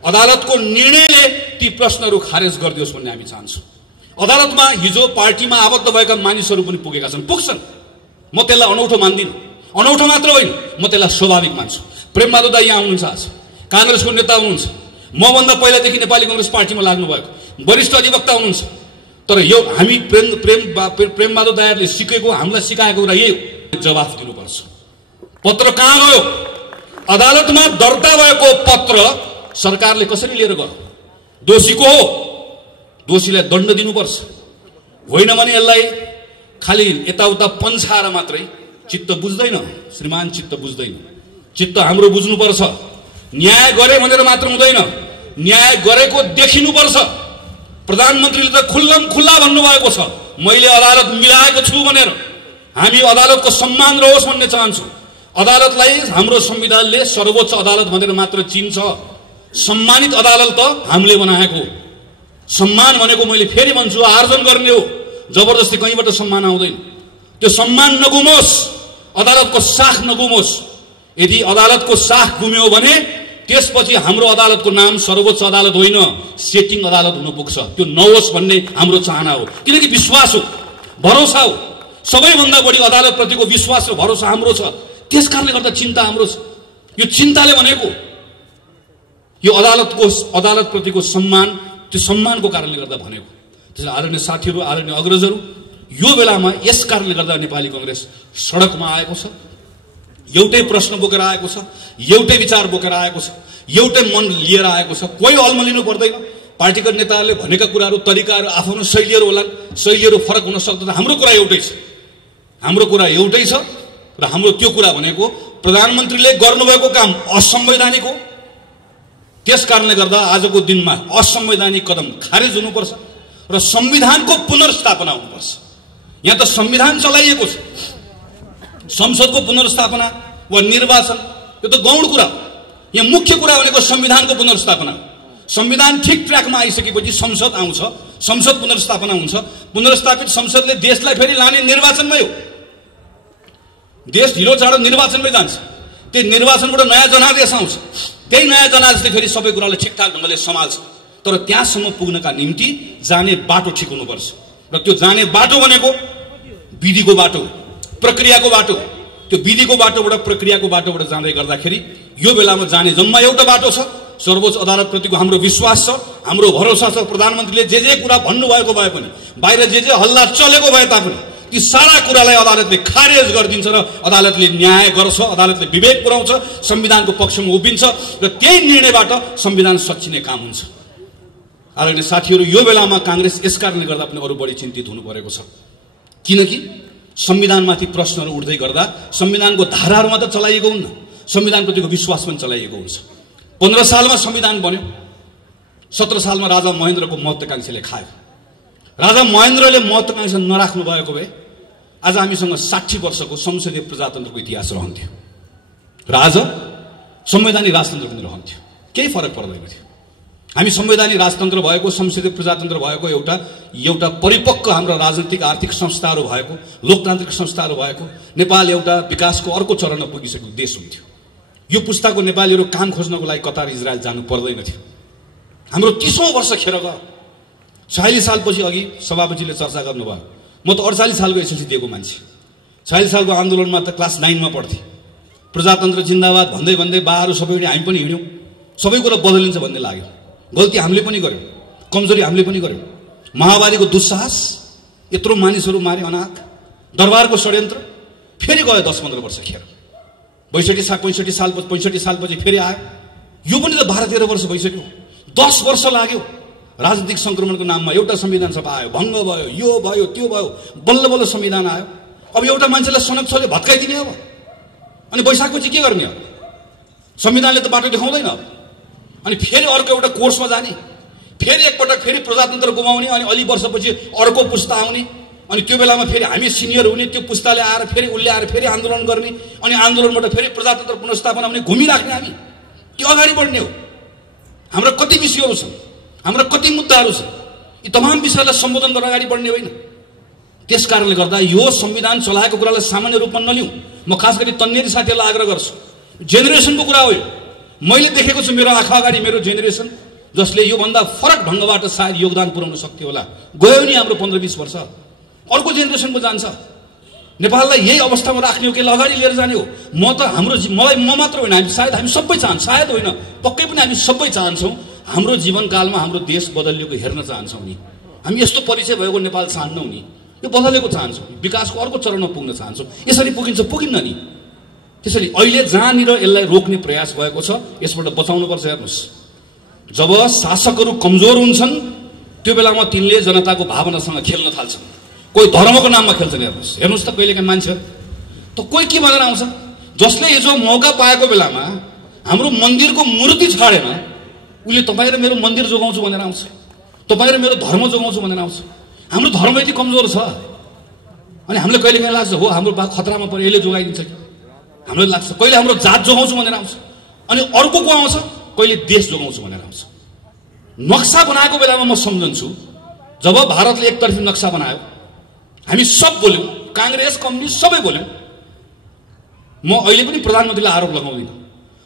अदालतको निर्णयले ती प्रश्नहरू खारेज गरिदियोस् भन्ने हामी चाहन्छौँ। अदालतमा हिजो पार्टीमा आबद्ध भएका मानिसहरू पनि पुगेका छन्, पुग्छन्। म त्यसलाई अनौठो मान्दिनँ। अनौठो मात्र होइन, म त्यसलाई स्वाभाविक मान्छु। प्रेमबहादुर दाइ यहाँ हुनुहुन्छ, आज काङ्ग्रेसको नेता हुनुहुन्छ, मभन्दा पहिलादेखि नेपाली काङ्ग्रेस पार्टीमा लाग्नु भएको वरिष्ठ अधिवक्ता हुनुहुन्छ। तर यो हामी प्रेमबहादुर दाइहरूले सिकेको, हामीलाई सिकाएको कुरा यही हो, जवाफ दिनुपर्छ। पत्र कहाँ गयो? अदालतमा दर्ता भएको पत्र सरकारले कसरी लिएर गयो? दोषी को हो? दोषीलाई दण्ड दिनुपर्छ। होइन भने यसलाई खालि यताउता पन्छाएर मात्रै चित्त बुझ्दैन श्रीमान, चित्त बुझ्दैन। चित्त हाम्रो बुझ्नुपर्छ। न्याय गरे भनेर मात्र हुँदैन, न्याय गरेको देखिनुपर्छ। प्रधानमन्त्रीले त खुल्लम खुल्ला भन्नुभएको छ, मैले अदालत मिलाएको छु भनेर। हामी अदालतको सम्मान रहोस् भन्ने चाहन्छौँ। अदालतलाई हाम्रो संविधानले सर्वोच्च अदालत भनेर मात्र चिन्छ। सम्मानित अदालत त हामीले बनाएको। सम्मान भनेको मैले फेरि भन्छु आर्जन गर्ने हो, जबरजस्ती कहीँबाट सम्मान आउँदैन। त्यो सम्मान नगुमोस्, अदालतको साख नगुमोस्। यदि अदालतको साख गुम्यो भने त्यसपछि हाम्रो अदालतको नाम सर्वोच्च अदालत होइन, सेटिङ अदालत हुन पुग्छ। त्यो नहोस् भन्ने हाम्रो चाहना हो। किनकि विश्वास हो, भरोसा हो। सबैभन्दा बढी अदालतप्रतिको विश्वास र भरोसा हाम्रो छ। त्यसकारणले गर्दा चिन्ता हाम्रो छ। यो चिन्ताले भनेको यो अदालतप्रतिको सम्मान, त्यो सम्मानको कारणले गर्दा भनेको। त्यसैले आदरणीय साथीहरू, आदरणीय अग्रजहरू, यो बेलामा यस कारणले गर्दा नेपाली कांग्रेस सडकमा आएको छ। एउटै प्रश्न बोकेर आएको छ, एउटै विचार बोकेर आएको छ, एउटै मन लिएर आएको छ। कोही अल्मलिनु पर्दैन। पार्टीका नेताहरूले भनेका कुराहरू, तरिकाहरू, आफ्नो शैलीहरू होलान्, शैलीहरू फरक हुन सक्दैन। हाम्रो कुरा एउटै छ, हाम्रो कुरा एउटै छ। र हाम्रो त्यो कुरा भनेको प्रधानमन्त्रीले गर्नुभएको काम असंवैधानिक हो। त्यस कारणले गर्दा आजको दिनमा असंवैधानिक कदम खारेज हुनुपर्छ र संविधानको पुनर्स्थापना हुनुपर्छ। यहाँ त संविधान चलाइएको छ, संसदको पुनर्स्थापना वा निर्वाचन यो त गौण कुरा हो। यहाँ मुख्य कुरा भनेको संविधानको पुनर्स्थापना। संविधान ठिक ट्र्याकमा आइसकेपछि संसद आउँछ, संसद पुनर्स्थापना हुन्छ। पुनर्स्थापित संसदले देशलाई फेरि लाने निर्वाचनमै हो। देश ढिलो चाँडो निर्वाचनमै जान्छ। त्यो निर्वाचनबाट नयाँ जनादेश आउँछ। त्यही नयाँ जनादेशले फेरि सबै कुरालाई ठिकठाक ढङ्गले सम्हाल्छ। तर त्यहाँसम्म पुग्नका निम्ति जाने बाटो ठिक हुनुपर्छ। र त्यो जाने बाटो भनेको विधिको बाटो, प्रक्रियाको बाटो। त्यो विधिको बाटोबाट, प्रक्रियाको बाटोबाट जाँदै गर्दाखेरि यो बेलामा जाने जम्मा एउटा बाटो छ। सर्वोच्च अदालतप्रतिको हाम्रो विश्वास छ, हाम्रो भरोसा छ। प्रधानमन्त्रीले जे कुरा भन्नुभएको भए पनि, बाहिर जे हल्ला चलेको भए तापनि ती सारा कुरालाई अदालतले खारेज गरिदिन्छ र अदालतले न्याय गर्छ, अदालतले विवेक पुर्याउँछ, संविधानको पक्षमा उभिन्छ र त्यही निर्णयबाट संविधान सच्चिने काम हुन्छ। आदरणीय साथीहरू, यो बेलामा कांग्रेस यस कारणले गर्दा पनि अरू बढी चिन्तित हुनु परेको छ। किनकि संविधानमाथि प्रश्नहरू उठ्दै गर्दा संविधानको धाराहरूमा त चलाइएको हुन्न, संविधानप्रतिको विश्वास पनि चलाइएको हुन्छ। 15 सालमा संविधान बन्यो, 17 सालमा राजा महेन्द्रको महत्त्वाकांक्षाले खायो। राजा महेन्द्रले महत्त्वाकांक्षा नराख्नु भएको भए आज हामीसँग 60 वर्षको संसदीय प्रजातन्त्रको इतिहास रहन्थ्यो र आज संवैधानिक राजतन्त्र पनि रहन्थ्यो। केही फरक पर्दैन थियो। हामी संवैधानिक राजतन्त्र भएको, संसदीय प्रजातन्त्र भएको, एउटा परिपक्व हाम्रो राजनीतिक आर्थिक संस्थाहरू भएको, लोकतान्त्रिक संस्थाहरू भएको नेपाल एउटा विकासको अर्को चरणमा पुगिसकेको देश हुन्थ्यो। यो पुस्ताको नेपालीहरू काम खोज्नको लागि कतार, इजरायल जानु पर्दैन थियो। हाम्रो 30औं वर्ष खेर गयो। 46 सालपछि अघि सभापतिले चर्चा गर्नुभयो। म त 48 सालको एसएलसी दिएको मान्छे। 46 सालको आन्दोलनमा त क्लास 9 मा पढ्थेँ। प्रजातन्त्र जिन्दाबाद भन्दै भन्दै बाहरू सबै हामी पनि हिँड्यौँ। सबै कुरा बदलिन्छ भन्ने लाग्यो। गल्ती हामीले पनि गर्यौँ, कमजोरी हामीले पनि गर्यौँ। माओवादीको दुस्साहस, यत्रो मानिसहरू मारे अनाहक, दरबारको षड्यन्त्र फेरि गयो 10-15 वर्ष खेर। 65 सालपछि फेरि आयो। यो पनि त 12-13 वर्ष भइसक्यो। 10 वर्ष लाग्यो राजनीतिक संक्रमणको नाममा एउटा संविधान सभा आयो, भङ्ग भयो, यो भयो त्यो भयो, बल्ल बल्ल संविधान आयो। अब एउटा मान्छेलाई सनक छले भत्काइदिने अब, अनि वैशाखपछि के गर्ने अब? संविधानले त बाटो देखाउँदैन। अनि फेरि अर्को एउटा कोर्समा जाने, फेरि एकपटक फेरि प्रजातन्त्र गुमाउने, अनि अलि वर्षपछि अर्को पुस्ता आउने, अनि त्यो बेलामा फेरि हामी सिनियर हुने, त्यो पुस्ताले आएर फेरि उसले आएर फेरि आन्दोलन गर्ने, अनि आन्दोलनबाट फेरि प्रजातन्त्र पुनर्स्थापना हुने, घुमिराख्ने हामी के अगाडि बढ्ने हो? हाम्रा कति विषयहरू छन्, हाम्रा कति मुद्दाहरू छन्, यी तमाम विषयलाई सम्बोधन गरेर अगाडि बढ्ने होइन। त्यस कारणले गर्दा यो संविधान चलाएको कुरालाई सामान्य रूपमा नलिउँ। म खास गरी तन्नेरी साथीहरूलाई आग्रह गर्छु, जेनेरेसनको कुरा हो यो। मैले देखेको छु मेरो आँखा अगाडि मेरो जेनेरेसन जसले योभन्दा फरक ढङ्गबाट सायद योगदान पुर्याउन सक्थ्यो होला, गयो नि हाम्रो 15-20 वर्ष, अर्को जेनेरेसनको जान्छ। नेपाललाई यही अवस्थामा राख्ने हो कि अगाडि लिएर जाने हो? म मात्र होइन, हामी सबै चाहन्छौँ, सायद होइन पक्कै पनि हामी सबै चाहन्छौँ हाम्रो जीवनकालमा हाम्रो देश बदलिएको हेर्न चाहन्छौँ नि। हामी यस्तो परिचय भएको नेपाल चाहन्नौँ नि, यो बदलेको चाहन्छौँ, विकासको अर्को चरणमा पुग्न चाहन्छौँ। यसरी पुगिन्न नि। त्यसैले अहिले जहाँनिर यसलाई रोक्ने प्रयास भएको छ यसबाट बचाउनुपर्छ। हेर्नुहोस्, जब शासकहरू कमजोर हुन्छन् त्यो बेलामा तिनले जनताको भावनासँग खेल्न थाल्छन्, कोही धर्मको नाममा खेल्छन्। हेर्नुहोस् त कहिलेकाहीँ मान्छेहरू त कोही के भनेर आउँछ, जसले हिजो मौका पाएको बेलामा हाम्रो मन्दिरको मूर्ति छाडेन, उसले तपाईँ र मेरो मन्दिर जोगाउँछु भनेर आउँछ, तपाईँ र मेरो धर्म जोगाउँछु भनेर आउँछ। हाम्रो धर्म यति कमजोर छ, अनि हामीलाई कहिलेकाहीँ लाग्छ हो हाम्रो बा खतरामा पऱ्यो यसले जोगाइदिन्छ कि, हामीलाई लाग्छ कहिले हाम्रो जात जोगाउँछु भनेर आउँछ, अनि अर्को को आउँछ कहिले देश जोगाउँछु भनेर आउँछ। नक्सा बनाएको बेलामा म सम्झन्छु, जब भारतले एकतर्फी नक्सा बनायो हामी सब बोल्यौँ, काङ्ग्रेस कम्युनिस्ट सबै बोल्यौँ। म अहिले पनि प्रधानमन्त्रीलाई आरोप लगाउँदिनँ,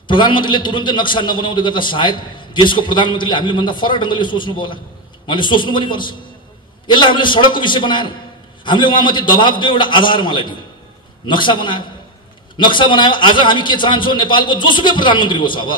प्रधानमन्त्रीले तुरुन्तै नक्सा नबनाउँदै गर्दा सायद देशको प्रधानमन्त्रीले हामीले भन्दा फरक ढङ्गले सोच्नुभयो होला, उहाँले सोच्नु पनि पर्छ। यसलाई हामीले सडकको विषय बनाएर हामीले उहाँमाथि दबाब दियो, एउटा आधार उहाँलाई दियो, नक्सा बनायो। आज हामी के चाहन्छौँ, नेपालको जोसुकै प्रधानमन्त्री होस्, अब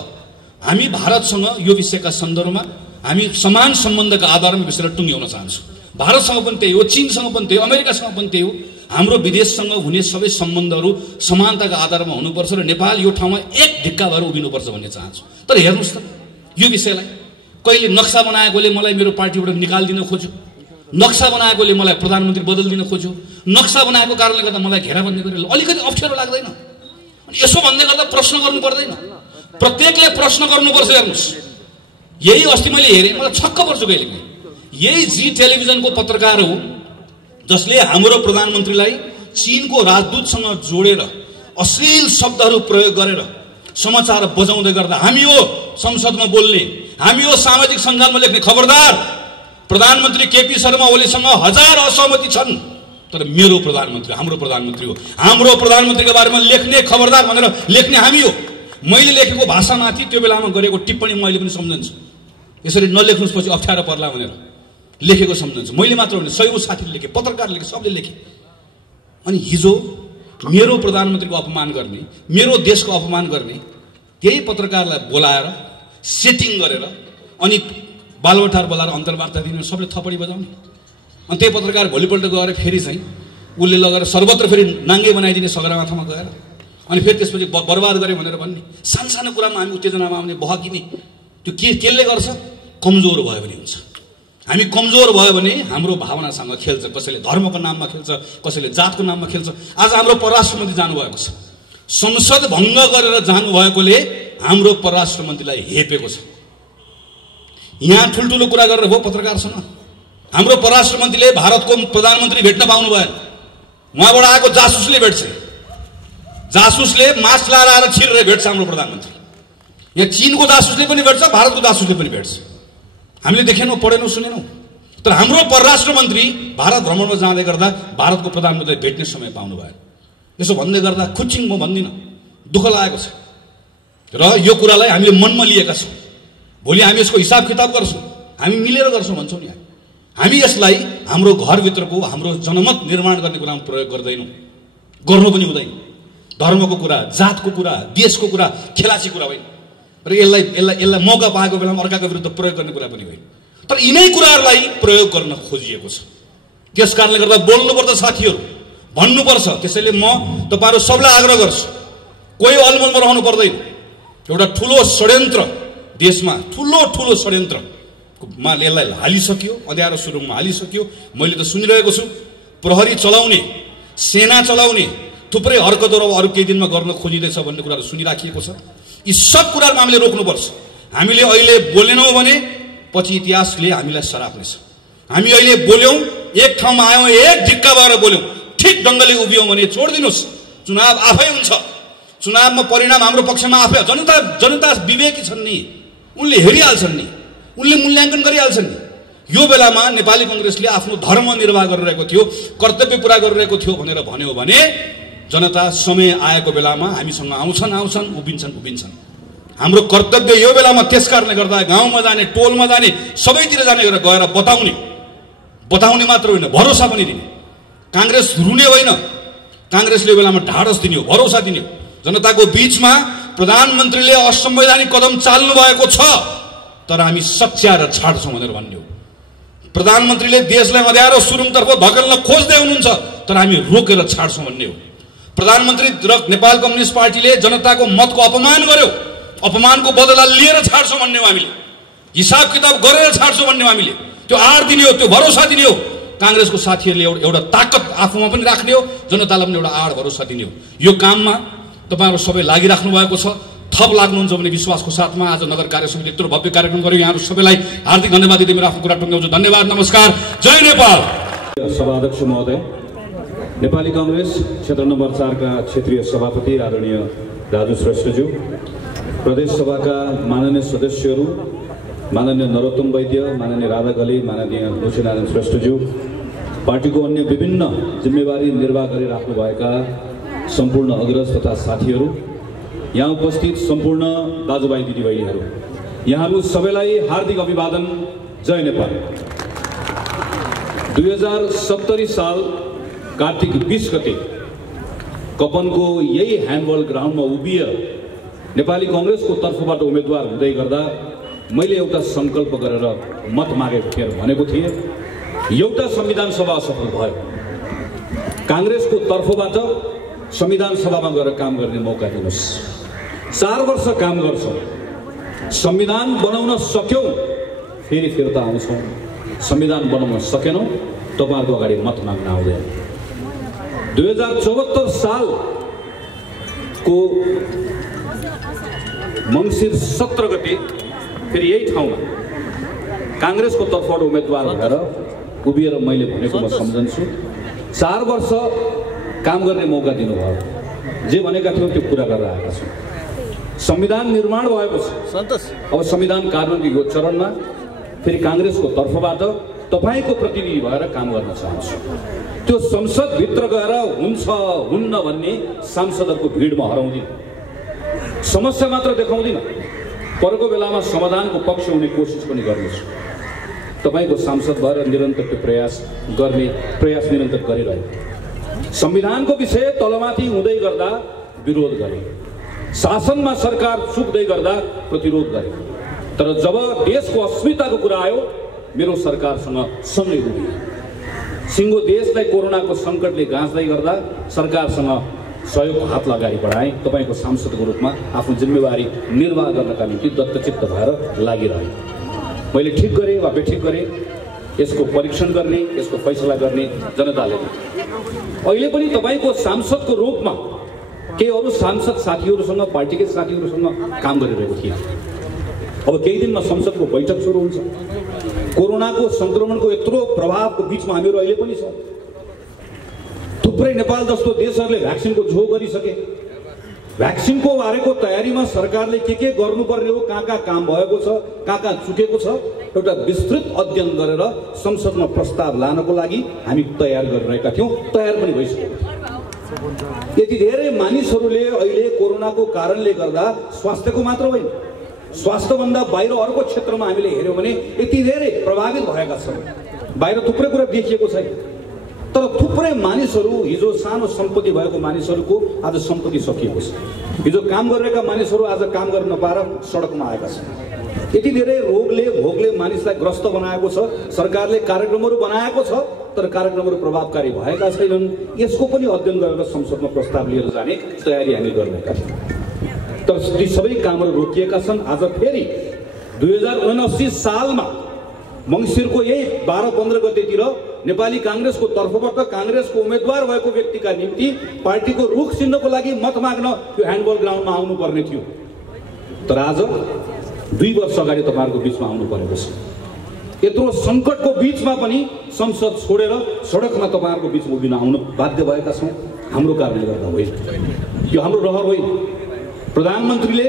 हामी भारतसँग यो विषयका सन्दर्भमा हामी समान सम्बन्धका आधारमा विषयलाई टुङ्ग्याउन चाहन्छौँ। भारतसँग पनि त्यही हो, चीनसँग पनि त्यही हो, अमेरिकासँग पनि त्यही हो। हाम्रो विदेशसँग हुने सबै सम्बन्धहरू समानताका आधारमा हुनुपर्छ र नेपाल यो ठाउँमा एक ढिक्का भएर उभिनुपर्छ भन्ने चाहन्छु। तर हेर्नुहोस् त यो विषयलाई कहिले नक्सा बनाएकोले मलाई मेरो पार्टीबाट निकालिदिन खोज्यो, नक्सा बनाएकोले मलाई प्रधानमन्त्री बदलिदिन खोज्यो, नक्सा बनाएको कारणले गर्दा मलाई घेराबन्दी गरेर अलिकति अप्ठ्यारो लाग्दैन? अनि यसो भन्दै गर्दा प्रश्न गर्नु पर्दैन, प्रत्येकले प्रश्न गर्नुपर्छ। हेर्नुहोस्, यही अस्ति मैले हेरेँ, मलाई छक्क पर्छु कहिलेकाहीँ, यही जी टेलिभिजनको पत्रकार हो जसले हाम्रो प्रधानमन्त्रीलाई चीनको राजदूतसँग जोडेर अश्लील शब्दहरू प्रयोग गरेर समाचार बजाउँदै गर्दा हामी हो संसदमा बोल्ने, हामी हो सामाजिक सञ्जालमा लेख्ने, खबरदार प्रधानमन्त्री केपी शर्मा ओलीसँग 1000 असहमति छन्, तर मेरो प्रधानमन्त्री हाम्रो प्रधानमन्त्री हो, हाम्रो प्रधानमन्त्रीको बारेमा लेख्ने खबरदार भनेर लेख्ने हामी हो। मैले लेखेको भाषामाथि त्यो बेलामा गरेको टिप्पणी मैले पनि सम्झन्छु, यसरी नलेख्नुहोस् पछि अप्ठ्यारो पर्ला भनेर लेखेको सम्झन्छु। मैले मात्र होइन, सयौं साथीले लेखे, पत्रकार लेखे, सबले लेखे। अनि हिजो मेरो प्रधानमन्त्रीको अपमान गर्ने, मेरो देशको अपमान गर्ने त्यही पत्रकारलाई बोलाएर सेटिङ गरेर अनि बालबटार बोलाएर अन्तर्वार्ता दिने, सबले थपडी बजाउने। अनि त्यही पत्रकार भोलिपल्ट गएर फेरि चाहिँ उसले लगेर सर्वत्र फेरि नाङ्गे बनाइदिने सगरमाथामा गएर, अनि फेरि त्यसपछि बर्बाद गरे भनेर भन्ने। सानो कुरामा हामी उत्तेजनामा आउने, बहकिने, त्यो केले गर्छ? कमजोर भयो भने हुन्छ। हामी कमजोर भयो भने हाम्रो भावनासँग खेल्छ, कसैले धर्मको नाममा खेल्छ, कसैले जातको नाममा खेल्छ। आज हाम्रो परराष्ट्र मन्त्री जानुभएको छ, संसद भङ्ग गरेर जानुभएकोले हाम्रो परराष्ट्र मन्त्रीलाई हेपेको छ। यहाँ ठुल्ठुलो कुरा गरेर हो पत्रकारसँग, हाम्रो परराष्ट्र मन्त्रीले भारतको प्रधानमन्त्री भेट्न पाउनु भएन, उहाँबाट आएको जासुसले भेट्छ, जासुसले मास्क लाएर आएर छिरेर भेट्छ हाम्रो प्रधानमन्त्री। यहाँ चीनको जासुसले पनि भेट्छ, भारतको जासुसले पनि भेट्छ। हामीले देखेनौँ, पढेनौँ, सुनेनौँ। तर हाम्रो परराष्ट्र मन्त्री भारत भ्रमणमा जाँदै गर्दा भारतको प्रधानमन्त्रीलाई भेट्ने समय पाउनु भएन। यसो भन्दै गर्दा खुच्चिङ म भन्दिनँ, दुःख लागेको छ र यो कुरालाई हामीले मनमा लिएका छौँ। भोलि हामी यसको हिसाब किताब गर्छौँ, हामी मिलेर गर्छौँ भन्छौँ नि। हामी यसलाई हाम्रो घरभित्रको हाम्रो जनमत निर्माण गर्ने कुरामा प्रयोग गर्दैनौँ, गर्नु पनि हुँदैन। धर्मको कुरा, जातको कुरा, देशको कुरा खेलाची कुरा होइन, र यसलाई मौका पाएको बेलामा अर्काको विरुद्ध प्रयोग गर्ने कुरा पनि होइन। तर यिनै कुराहरूलाई प्रयोग गर्न खोजिएको छ। त्यस कारणले गर्दा बोल्नुपर्छ साथीहरू, भन्नुपर्छ। त्यसैले म तपाईँहरू सबलाई आग्रह गर्छु, कोही अलमलमा रहनु पर्दैन। एउटा ठुलो षड्यन्त्र देशमा, ठुलो षड्यन्त्र मा यसलाई हालिसक्यो, अँध्यारो सुरुङमा हालिसक्यो। मैले त सुनिरहेको छु प्रहरी चलाउने, सेना चलाउने थुप्रै हरकतहरू अरू केही दिनमा गर्न खोजिँदैछ भन्ने कुराहरू सुनिराखिएको छ। यी सब कुराहरूमा हामीले रोक्नुपर्छ। हामीले अहिले बोलेनौँ भने पछि इतिहासले हामीलाई सराप्नेछ। हामी अहिले बोल्यौँ, एक ठाउँमा आयौँ, एक ढिक्का भएर बोल्यौँ, ठिक ढङ्गले उभियौँ भने छोडिदिनुहोस्, चुनाव आफै हुन्छ। चुनावमा परिणाम हाम्रो पक्षमा आफै। जनता विवेकी छन् नि, उनले हेरिहाल्छन् नि, उनले मूल्याङ्कन गरिहाल्छन् नि। यो बेलामा नेपाली कांग्रेसले आफ्नो धर्म निर्वाह गरिरहेको थियो, कर्तव्य पूरा गरिरहेको थियो भनेर भन्यो भने जनता समय आएको बेलामा हामीसँग आउँछन्, उभिन्छन्। हाम्रो कर्तव्य यो बेलामा त्यस कारणले गर्दा गाउँमा जाने, टोलमा जाने, सबैतिर जाने गरेर गएर बताउने मात्र होइन, भरोसा पनि दिने। कांग्रेस रुने होइन, कांग्रेसले यो बेलामा ढाडस दिने हो, भरोसा दिने हो। जनताको बीचमा प्रधानमन्त्रीले असंवैधानिक कदम चाल्नु भएको छ, तर हामी सच्याएर छाड्छौँ भनेर भन्ने हो। प्रधानमन्त्रीले देशलाई अँध्यारो सुरुङतर्फ धकेल्न खोज्दै हुनुहुन्छ, तर हामी रोकेर छाड्छौँ भन्ने हो। प्रधानमन्त्री र नेपाल कम्युनिस्ट पार्टीले जनताको मतको अपमान गर्यो, अपमानको बदला लिएर छाड्छौँ भन्ने हो। हामीले हिसाब किताब गरेर छाड्छौँ भन्ने हो। हामीले त्यो आड दिने हो, त्यो भरोसा दिने हो। कांग्रेसको साथीहरूले एउटा ताकत आफूमा पनि राख्ने हो, जनतालाई पनि एउटा आड भरोसा दिने हो। यो काममा तपाईहरु सबै लागिराख्नु भएको छ। थप लाग्नुहुन्छ भने विश्वासको साथमा आज नगर कार्य समिति यत्रो भव्य कार्यक्रम गर्यो। यहाँहरु सबैलाई हार्दिक धन्यवाद दिँदै मेरो आफ्नो कुरा टुङ्ग्याउँछु। धन्यवाद, नमस्कार, जय नेपाल। सभाध्यक्ष महोदय, नेपाली कांग्रेस क्षेत्र नम्बर 4 का क्षेत्रीय सभापति आदरणीय राजु श्रेष्ठज्यू, प्रदेश सभाका माननीय सदस्यहरू, माननीय नरोत्तम वैद्य, माननीय राधा घले, माननीय लक्ष्मीनारायण श्रेष्ठज्यू, पार्टीको अन्य विभिन्न जिम्मेवारी निर्वाह गरिराख्नु भएका सम्पूर्ण अग्रज तथा साथीहरू, यहाँ उपस्थित सम्पूर्ण दाजुभाइ दिदीबहिनीहरू, यहाँहरू सबैलाई हार्दिक अभिवादन। जय नेपाल। 2070 साल कार्तिक 20 गते कपनको यही ह्यान्डबल ग्राउन्डमा उभिएर नेपाली कांग्रेसको तर्फबाट उम्मेदवार हुँदै गर्दा मैले एउटा संकल्प गरेर मत मागेको थिएँ, भनेको थिएँ एउटा संविधान सभा असफल भयो, कांग्रेसको तर्फबाट संविधान सभामा गएर काम गर्ने मौका दिनुहोस्। 4 वर्ष काम गर्छौं, संविधान बनाउन सक्यौं, फेरि फिर्ता आउँछौं, संविधान बनाउन सकेनौं, तपाईहरुको अगाडि मत माग्न आउँदैन। 2074 साल को मंसिर 17 गते फेरि यही ठाउँमा कांग्रेसको तर्फबाट उम्मेदवार भएर उभिएर मैले भनेको म सम्झन्छु, 4 वर्ष काम गर्ने मौका दिनुभयो, जे भनेका थियौं त्यो पूरा गरेर आएका छौं। संविधान निर्माण भएपछि अब संविधान कार्यान्वयनको यो चरणमा फेरि कांग्रेसको तर्फबाट तपाईको प्रतिनिधि भएर काम गर्न चाहन्छु। त्यो संसद भित्र गएर हुन्छ हुन्न भन्ने सांसदहरुको भिडमा हराउँदिन, समस्या मात्र देखाउँदिन, परको बेलामा समाधानको पक्ष हुने कोसिस पनि गर्नेछु। तपाईको सांसद भएर निरन्तर त्यो प्रयास निरन्तर गरिरहेको। संविधानको विषय तलमाथि हुँदै गर्दा विरोध गरे, शासनमा सरकार चुक्दै गर्दा प्रतिरोध गरे, तर जब देशको अस्मिताको कुरा आयो मेरो सरकारसँग सँगै उभिए। सिङ्गो देशलाई कोरोनाको संकटले गाँच्दै गर्दा सरकारसँग सहयोगको हातलाई अगाडि बढाएँ। तपाईको सांसदको रूपमा आफ्नो जिम्मेवारी निर्वाह गर्नका निम्ति दत्तचित्त भएर लागिरहे। मैले ठिक गरेँ वा बेठिक गरेँ यसको परीक्षण गर्ने, यसको फैसला गर्ने जनताले। अहिले पनि तपाईको सांसदको रूपमा केही अरू सांसद साथीहरूसँग, पार्टीकै साथीहरूसँग काम गरिरहेको थिएँ। अब केही दिनमा संसदको बैठक सुरु हुन्छ। कोरोनाको संक्रमणको यत्रो प्रभावको बीचमा हामीहरू अहिले पनि छौँ। थुप्रै नेपाल जस्तो देशहरूले भ्याक्सिनको झो गरिसके। भ्याक्सिनको बारेको तयारीमा सरकारले के गर्नुपर्ने हो, कहाँ काम भएको छ, कहाँ चुकेको छ, एउटा विस्तृत अध्ययन गरेर संसदमा प्रस्ताव लानको लागि हामी तयार गरिरहेका थियौँ, तयार पनि भइसक्यो। यति धेरै मानिसहरूले अहिले कोरोनाको कारणले गर्दा स्वास्थ्यको मात्र होइन, स्वास्थ्यभन्दा बाहिर अर्को क्षेत्रमा हामीले हेर्यौँ भने यति धेरै प्रभावित भएका छन्। बाहिर थुप्रै कुरा देखिएको छैन, तर थुप्रै मानिसहरू, हिजो सानो सम्पत्ति भएको मानिसहरूको आज सम्पत्ति सकिएको छ। हिजो काम गरिरहेका मानिसहरू आज काम गर्न नपाएर सडकमा आएका छन्। यति धेरै रोगले भोगले मानिसलाई ग्रस्त बनाएको छ। सरकारले कार्यक्रमहरू बनाएको छ, तर कार्यक्रमहरू प्रभावकारी भएका छैनन्। यसको पनि अध्ययन गरेर संसदमा प्रस्ताव लिएर जाने तयारी हामी गरिरहेका छौँ। तर ती सबै कामहरू रोकिएका छन्। आज फेरि 2079 सालमा मङ्सिरको यही 12-15 गतेतिर नेपाली काङ्ग्रेसको तर्फबाट काङ्ग्रेसको उम्मेदवार भएको व्यक्तिका निम्ति पार्टीको रुख चिन्हको लागि मत माग्न यो ह्यान्डबल ग्राउन्डमा आउनुपर्ने थियो। तर आज 2 वर्ष अगाडि तपाईँहरूको बिचमा आउनु परेको छ। यत्रो सङ्कटको बिचमा पनि संसद छोडेर सडकमा तपाईँहरूको बिचमा उभिन आउन बाध्य भएका छौँ। हाम्रो कारणले गर्दा होइन, यो हाम्रो रहर होइन। प्रधानमन्त्रीले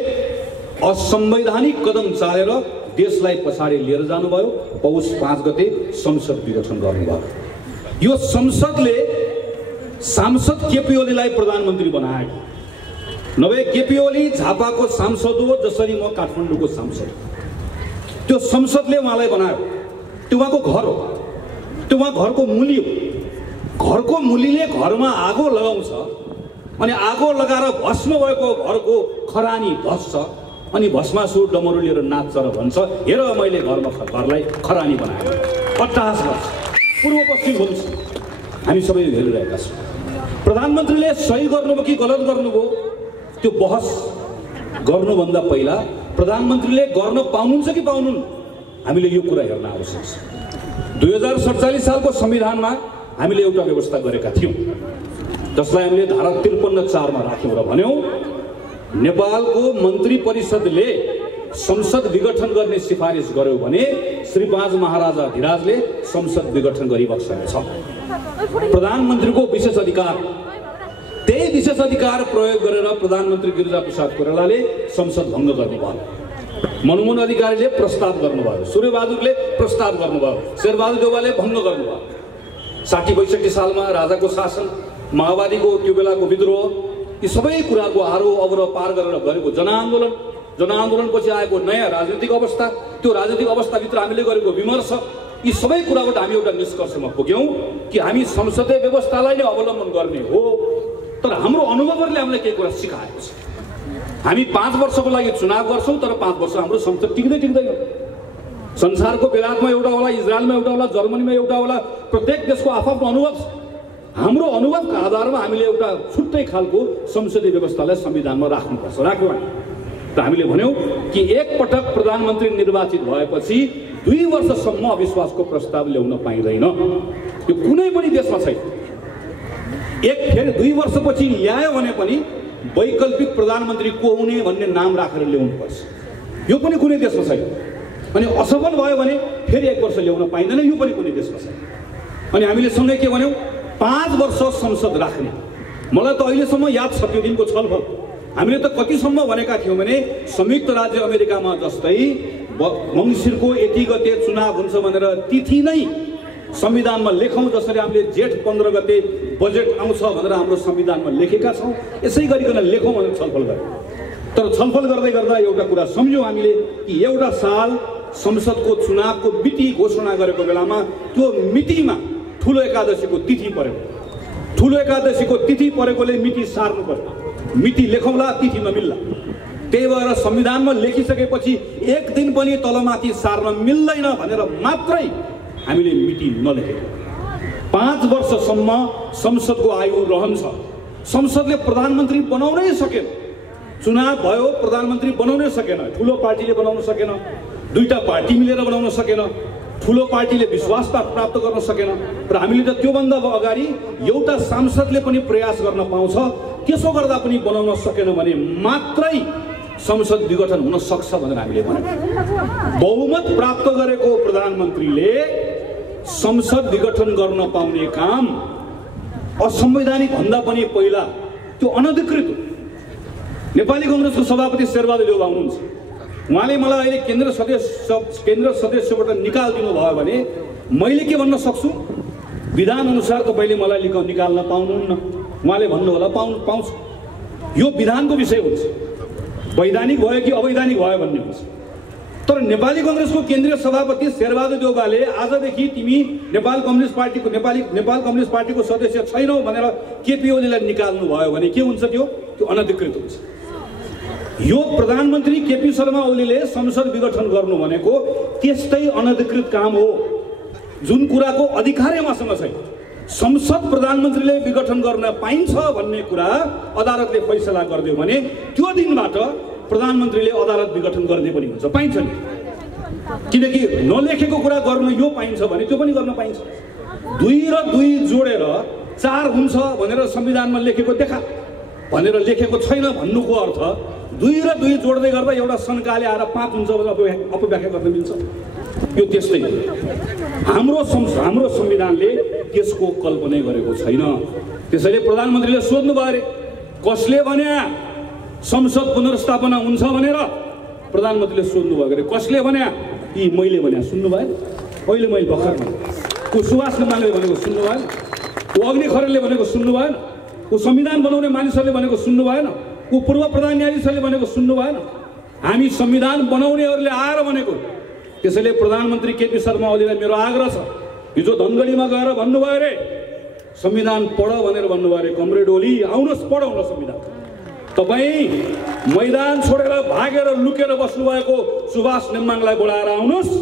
असंवैधानिक कदम चालेर देशलाई पछाडि लिएर जानुभयो। पौष 5 गते संसद विघटन गर्नुभयो। यो संसदले सांसद केपी ओलीलाई प्रधानमन्त्री बनायो। नभए केपी ओली झापाको सांसद हो जसरी म काठमाडौँको सांसद। त्यो संसदले उहाँलाई बनायो। त्यो उहाँको घर हो, त्यो उहाँ घरको मुली हो। घरको मुलीले घरमा आगो लगाउँछ अनि आगो लगाएर भस्म भएको घरको खरानी धस्छ अनि भस्मासुर डमरू लिएर नाच्छ र भन्छ हेर मैले घरलाई खरानी बनाएँ। अट्टहास गर्छ, पूर्व पश्चिम हुन्छ। हामी सबै हेरिरहेका छौँ। प्रधानमन्त्रीले सही गर्नुभयो कि गलत गर्नुभयो त्यो बहस गर्नुभन्दा पहिला प्रधानमन्त्रीले गर्न पाउनुहुन्छ कि पाउनुहुन्न हामीले यो कुरा हेर्न आवश्यक छ। 2047 सालको संविधानमा हामीले एउटा व्यवस्था गरेका थियौँ जसलाई हामीले धारा 53(4) मा राख्यौँ र भन्यौँ नेपालको मन्त्री परिषदले संसद विघटन गर्ने सिफारिस गर्यो भने श्री 5 महाराजा धिराजले संसद विघटन गरिबक्सनेछ। प्रधानमन्त्रीको विशेष अधिकार, त्यही विशेष अधिकार प्रयोग गरेर प्रधानमन्त्री गिरिजाप्रसाद कोइरालाले संसद भङ्ग गर्नुभयो। मनमोहन अधिकारीले प्रस्ताव गर्नुभयो, सूर्यबहादुरले प्रस्ताव गर्नुभयो, शेरबहादुर देउवाले भङ्ग गर्नुभयो। 60-62 सालमा राजाको शासन, माओवादीको त्यो बेलाको विद्रोह, यी सबै कुराको आरोह अवरोह पार गरेर गरेको जनआन्दोलनपछि आएको नयाँ राजनीतिक अवस्था, त्यो राजनीतिक अवस्थाभित्र हामीले गरेको विमर्श, यी सबै कुराबाट हामी एउटा निष्कर्षमा पुग्यौँ कि हामी संसदीय व्यवस्थालाई नै अवलम्बन गर्ने हो। तर हाम्रो अनुभवहरूले हामीलाई केही कुरा सिकाएको छ। हामी 5 वर्षको लागि चुनाव गर्छौँ तर 5 वर्ष हाम्रो संसद टिक्दैन। संसारको बेलायतमा एउटा होला, इजरायलमा एउटा होला, जर्मनीमा एउटा होला, प्रत्येक देशको आफ्नो अनुभव छ। हाम्रो अनुभवका आधारमा हामीले एउटा छुट्टै खालको संसदीय व्यवस्थालाई संविधानमा राख्नुपर्छ। राख्यौँ र हामीले भन्यौँ कि एकपटक प्रधानमन्त्री निर्वाचित भएपछि 2 वर्षसम्म अविश्वासको प्रस्ताव ल्याउन पाइँदैन। यो कुनै पनि देशमा छैन। फेरि 2 वर्षपछि ल्यायो भने पनि वैकल्पिक प्रधानमन्त्री को हुने भन्ने नाम राखेर ल्याउनुपर्छ। यो पनि कुनै देशमा छैन। अनि असफल भयो भने फेरि 1 वर्ष ल्याउन पाइँदैन, यो पनि कुनै देशमा छैन। अनि हामीले सँगै के भन्यौँ 5 वर्ष संसद राख्ने। मलाई त अहिलेसम्म याद छ त्यो दिनको छलफल। हामीले त कतिसम्म भनेका थियौँ भने संयुक्त राज्य अमेरिकामा जस्तै मङ्सिरको यति गते चुनाव हुन्छ भनेर तिथि नै संविधानमा लेखौँ, जसरी हामीले जेठ 15 गते बजेट आउँछ भनेर हाम्रो संविधानमा लेखेका छौँ। यसै गरिकन लेखौँ भनेर छलफल गऱ्यौँ। तर छलफल गर्दै गर्दा एउटा कुरा सम्झ्यौँ हामीले कि एउटा साल संसदको चुनावको मिति घोषणा गरेको बेलामा त्यो मितिमा ठुलो एकादशीको तिथि पऱ्यो। ठुलो एकादशीको तिथि परेकोले मिति सार्नु पर्यो। मिति लेखौँला, तिथि नमिल्ला। त्यही भएर संविधानमा लेखिसकेपछि 1 दिन पनि तलमाथि सार्न मिल्दैन भनेर मात्रै हामीले मिति नलेखेको। 5 वर्षसम्म संसदको आयु रहन्छ। संसदले प्रधानमन्त्री बनाउनै सकेन। चुनाव भयो, प्रधानमन्त्री बनाउनै सकेन। ठुलो पार्टीले बनाउन सकेन, 2टा पार्टी मिलेर बनाउन सकेन, ठुलो पार्टीले विश्वास प्राप्त गर्न सकेन। र हामीले त त्योभन्दा अगाडि एउटा सांसदले पनि प्रयास गर्न पाउँछ। त्यसो गर्दा पनि बनाउन सकेन भने मात्रै संसद विघटन हुन सक्छ भनेर हामीले भन्यौँ। बहुमत प्राप्त गरेको प्रधानमन्त्रीले संसद विघटन गर्न पाउने काम असंवैधानिक भन्दा पनि पहिला त्यो अनधिकृत हो। नेपाली कांग्रेसको सभापति शेरबहादुर देउवा हुनुहुन्छ। उहाँले मलाई अहिले केन्द्र सदस्यबाट निकालिदिनु भयो भने मैले के भन्न सक्छु? विधान अनुसार तपाईँले मलाई निकाल्न पाउनुहुन्न। उहाँले भन्नु होला पाउँछ। यो विधानको विषय हुन्छ। वैधानिक भयो कि अवैधानिक भयो भन्ने हुन्छ। तर नेपाली कांग्रेसको केन्द्रीय सभापति शेरबहादुर देउवाले आजदेखि तिमी नेपाल कम्युनिस्ट पार्टीको सदस्य छैनौ भनेर केपी ओलीलाई निकाल्नु भयो भने के हुन्छ? त्यो अनधिकृत हुन्छ। यो प्रधानमन्त्री केपी शर्मा ओलीले संसद विघटन गर्नु भनेको त्यस्तै अनधिकृत काम हो जुन कुराको अधिकारै मसँग छैन। संसद प्रधानमन्त्रीले विघटन गर्न पाइन्छ भन्ने कुरा अदालतले फैसला गरिदियो भने त्यो दिनबाट प्रधानमन्त्रीले अदालत विघटन गर्ने पनि हुन्छ, पाइन्छ नि। किनकि नलेखेको कुरा गर्न यो पाइन्छ भने त्यो पनि गर्न पाइन्छ। 2 र 2 जोडेर 4 हुन्छ भनेर संविधानमा लेखेको देखा भनेर लेखेको छैन भन्नुको अर्थ 2 र 2 जोड्दै गर्दा एउटा शङ्काले आएर 5 हुन्छ भनेर अपव्याख्या गर्न मिल्छ। यो त्यस्तै हो। हाम्रो संविधानले त्यसको कल्पना गरेको छैन। त्यसैले प्रधानमन्त्रीले सोध्नु भयो अरे कसले भने संसद पुनर्स्थापना हुन्छ भनेर प्रधानमन्त्रीले सोध्नु भयो अरे कसले भने यी मैले भने सुन्नु भयो अहिले मैले भर्खर को सुभाष नेमाले भनेको सुन्नु भएन को अग्नि खरेलले भनेको सुन्नु भएन को संविधान बनाउने मानिसहरूले भनेको सुन्नु भएन को पूर्व प्रधान न्यायाधीशले भनेको सुन्नु भएन हामी संविधान बनाउनेहरूले आएर भनेको। त्यसैले प्रधानमन्त्री केपी शर्मा ओलीलाई मेरो आग्रह छ हिजो धनगढीमा गएर भन्नुभयो अरे संविधान पढ भनेर भन्नुभयो अरे कमरेड ओली आउनुहोस् पढौँ न संविधान। तपाईँ मैदान छोडेर भागेर लुकेर बस्नुभएको सुभाष नेमाङलाई बोलाएर आउनुहोस्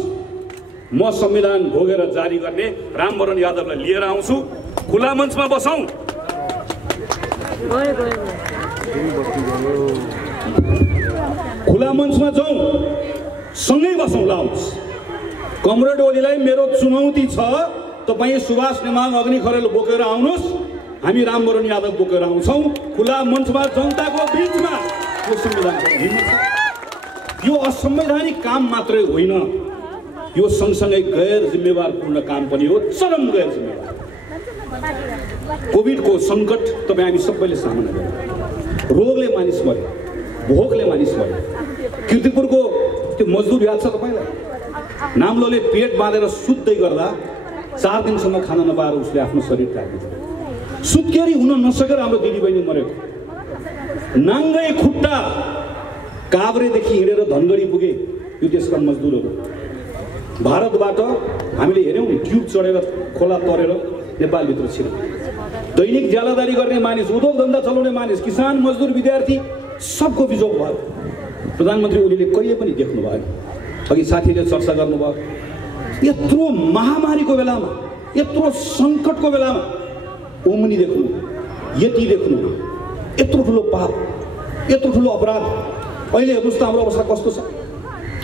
म संविधान भोगेर जारी गर्ने रामवरण यादवलाई लिएर आउँछु खुला मञ्चमा बसौँ। खुला मञ्चमा जाउँ सँगै बसौँ लाओस्। कमरेड ओलीलाई मेरो चुनौती छ तपाईँ सुभाष नेमाङ अग्नि खरेल बोकेर आउनुहोस् हामी रामवरण यादव बोकेर आउँछौँ खुला मञ्चमा जनताको बिचमा यो संविधान। यो असंवैधानिक काम मात्रै होइन यो सँगसँगै गैर जिम्मेवारपूर्ण काम पनि हो चरम गैर जिम्मेवार। कोभिडको सङ्कट तपाईँ हामी सबैले सामना गर्यौँ। रोगले मानिस मर्यो भोकले मानिस मर्यो। कीर्तिपुरको त्यो मजदुर याद छ तपाईँलाई नाम्लोले पेट बाँधेर सुत्दै गर्दा 4 दिनसम्म खाना नपाएर उसले आफ्नो शरीर त्याग्यो। सुत्केरी हुन नसकेर हाम्रो दिदीबहिनी मरेको। नाङ्गै खुट्टा काभ्रेदेखि हिँडेर धनगढी पुगे यो देशका मजदुरहरू। भारतबाट हामीले हेऱ्यौँ ट्युब चढेर खोला तरेर नेपालभित्र छिर्यो। दैनिक ज्यालादारी गर्ने मानिस उद्योग धन्दा चलाउने मानिस किसान मजदुर विद्यार्थी सबको बिजोग भयो। प्रधानमन्त्री ओलीले कहिले पनि देख्नु भएन। अघि साथीले चर्चा गर्नुभयो यत्रो महामारीको बेलामा यत्रो सङ्कटको बेलामा ओमनी देख्नु यति देख्नु यत्रो ठुलो पाप यत्रो ठुलो अपराध। अहिले हेर्नुहोस् त हाम्रो अवस्था कस्तो छ।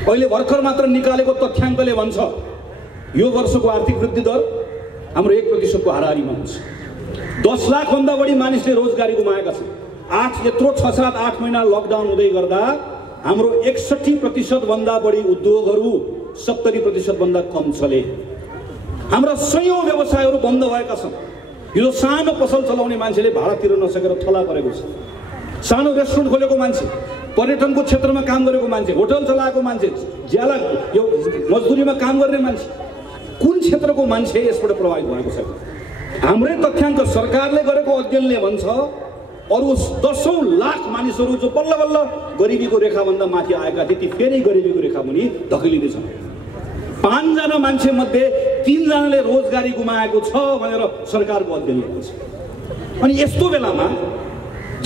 अहिले भर्खर मात्र निकालेको तथ्याङ्कले भन्छ यो वर्षको आर्थिक वृद्धि दर हाम्रो 1% को हाराहारीमा हुन्छ। 10 लाखभन्दा बढी मानिसले रोजगारी गुमाएका छन्। 8 महिना लकडाउन हुँदै गर्दा हाम्रो 61% भन्दा बढी उद्योगहरू 70% भन्दा कम चले। हाम्रा सयौं व्यवसायहरू बन्द भएका छन्। यो सानो पसल चलाउने मान्छेले भाडा तिर्न नसकेर थला परेको छ। सानो रेस्टुरेन्ट खोलेको मान्छे पर्यटनको क्षेत्रमा काम गरेको मान्छे होटल चलाएको मान्छे ज्याला यो मजदुरीमा काम गर्ने मान्छे कुन क्षेत्रको मान्छे यसबाट प्रभावित भएको छ। हाम्रै तथ्याङ्क सरकारले गरेको अध्ययनले भन्छ अरु 10औं लाख मानिसहरू जो बल्ल बल्ल गरिबीको रेखाभन्दा माथि आएका थिए ती फेरि गरिबीको रेखा मुनि धकेलिँदैछन्। 5 जना मान्छे मध्ये 3 जनाले रोजगारी गुमाएको छ भनेर सरकारको अध्ययनले भन्छ। अनि यस्तो बेलामा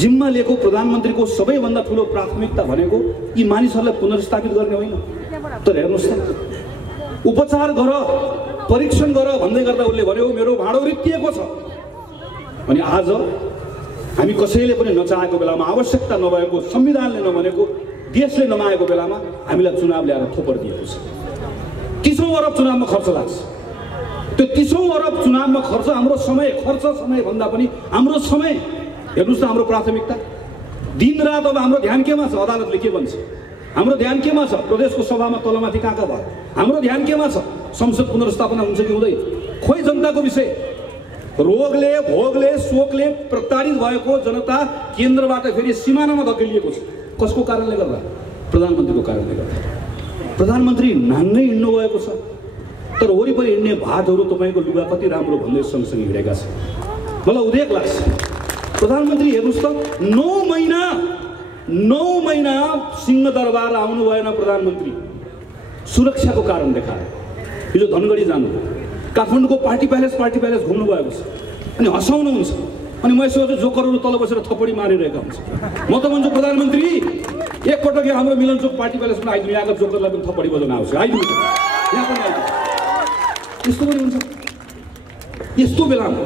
जिम्मा लिएको प्रधानमन्त्रीको सबैभन्दा ठुलो प्राथमिकता भनेको यी मानिसहरूलाई पुनर्स्थापित गर्ने होइन। तर हेर्नुहोस् त उपचार गर परीक्षण गर भन्दै गर्दा उसले भन्यो मेरो भाडो रित्तिएको छ। अनि आज हामी कसैले पनि नचाहेको बेलामा आवश्यकता नभएको संविधानले नभनेको देशले नमागेको बेलामा हामीलाई चुनाव ल्याएर थोपर दिएको छ। 30औं अरब चुनावमा खर्च लाग्छ। त्यो 30औं अरब चुनावमा खर्च हाम्रो समय भन्दा पनि हाम्रो समय हेर्नुहोस् त हाम्रो प्राथमिकता दिनरात। अब हाम्रो ध्यान केमा छ अदालतले के भन्छ हाम्रो ध्यान केमा छ प्रदेशको सभामा तलमाथि कहाँ भयो हाम्रो ध्यान केमा छ संसद पुनर्स्थापना हुन्छ कि हुँदैन खोइ जनताको विषय। रोगले भोगले शोकले प्रताडित भएको जनता केन्द्रबाट फेरि सिमानामा धकेलिएको छ। कसको कारणले गर्दा प्रधानमन्त्रीको कारणले गर्दा। प्रधानमन्त्री नाङ्गै हिँड्नु भएको छ तर वरिपरि हिँड्ने भाटहरू तपाईँको लुगा कति राम्रो भन्दै सँगसँगै हिँडेका छन्। मलाई उदेक लाग्छ प्रधानमन्त्री हेर्नुहोस् त 9 महिना सिंहदरबार आउनु भएन प्रधानमन्त्री सुरक्षाको कारण देखाएर। हिजो धनगढी जानु काठमाडौँको पार्टी प्यालेस घुम्नु भएको छ अनि हँसाउनुहुन्छ अनि म यसो जोकरहरू तल बसेर थपडी मारिरहेका हुन्छ। म त भन्छु प्रधानमन्त्री एकपटक हाम्रो मिलनचोक पार्टी प्यालेसमा आइदिनु यहाँको जोकरलाई पनि थपडी बजाउन आउँछ आइदिनु यहाँ पनि आइदिनु। यस्तो पनि हुन्छ। यस्तो बेलामा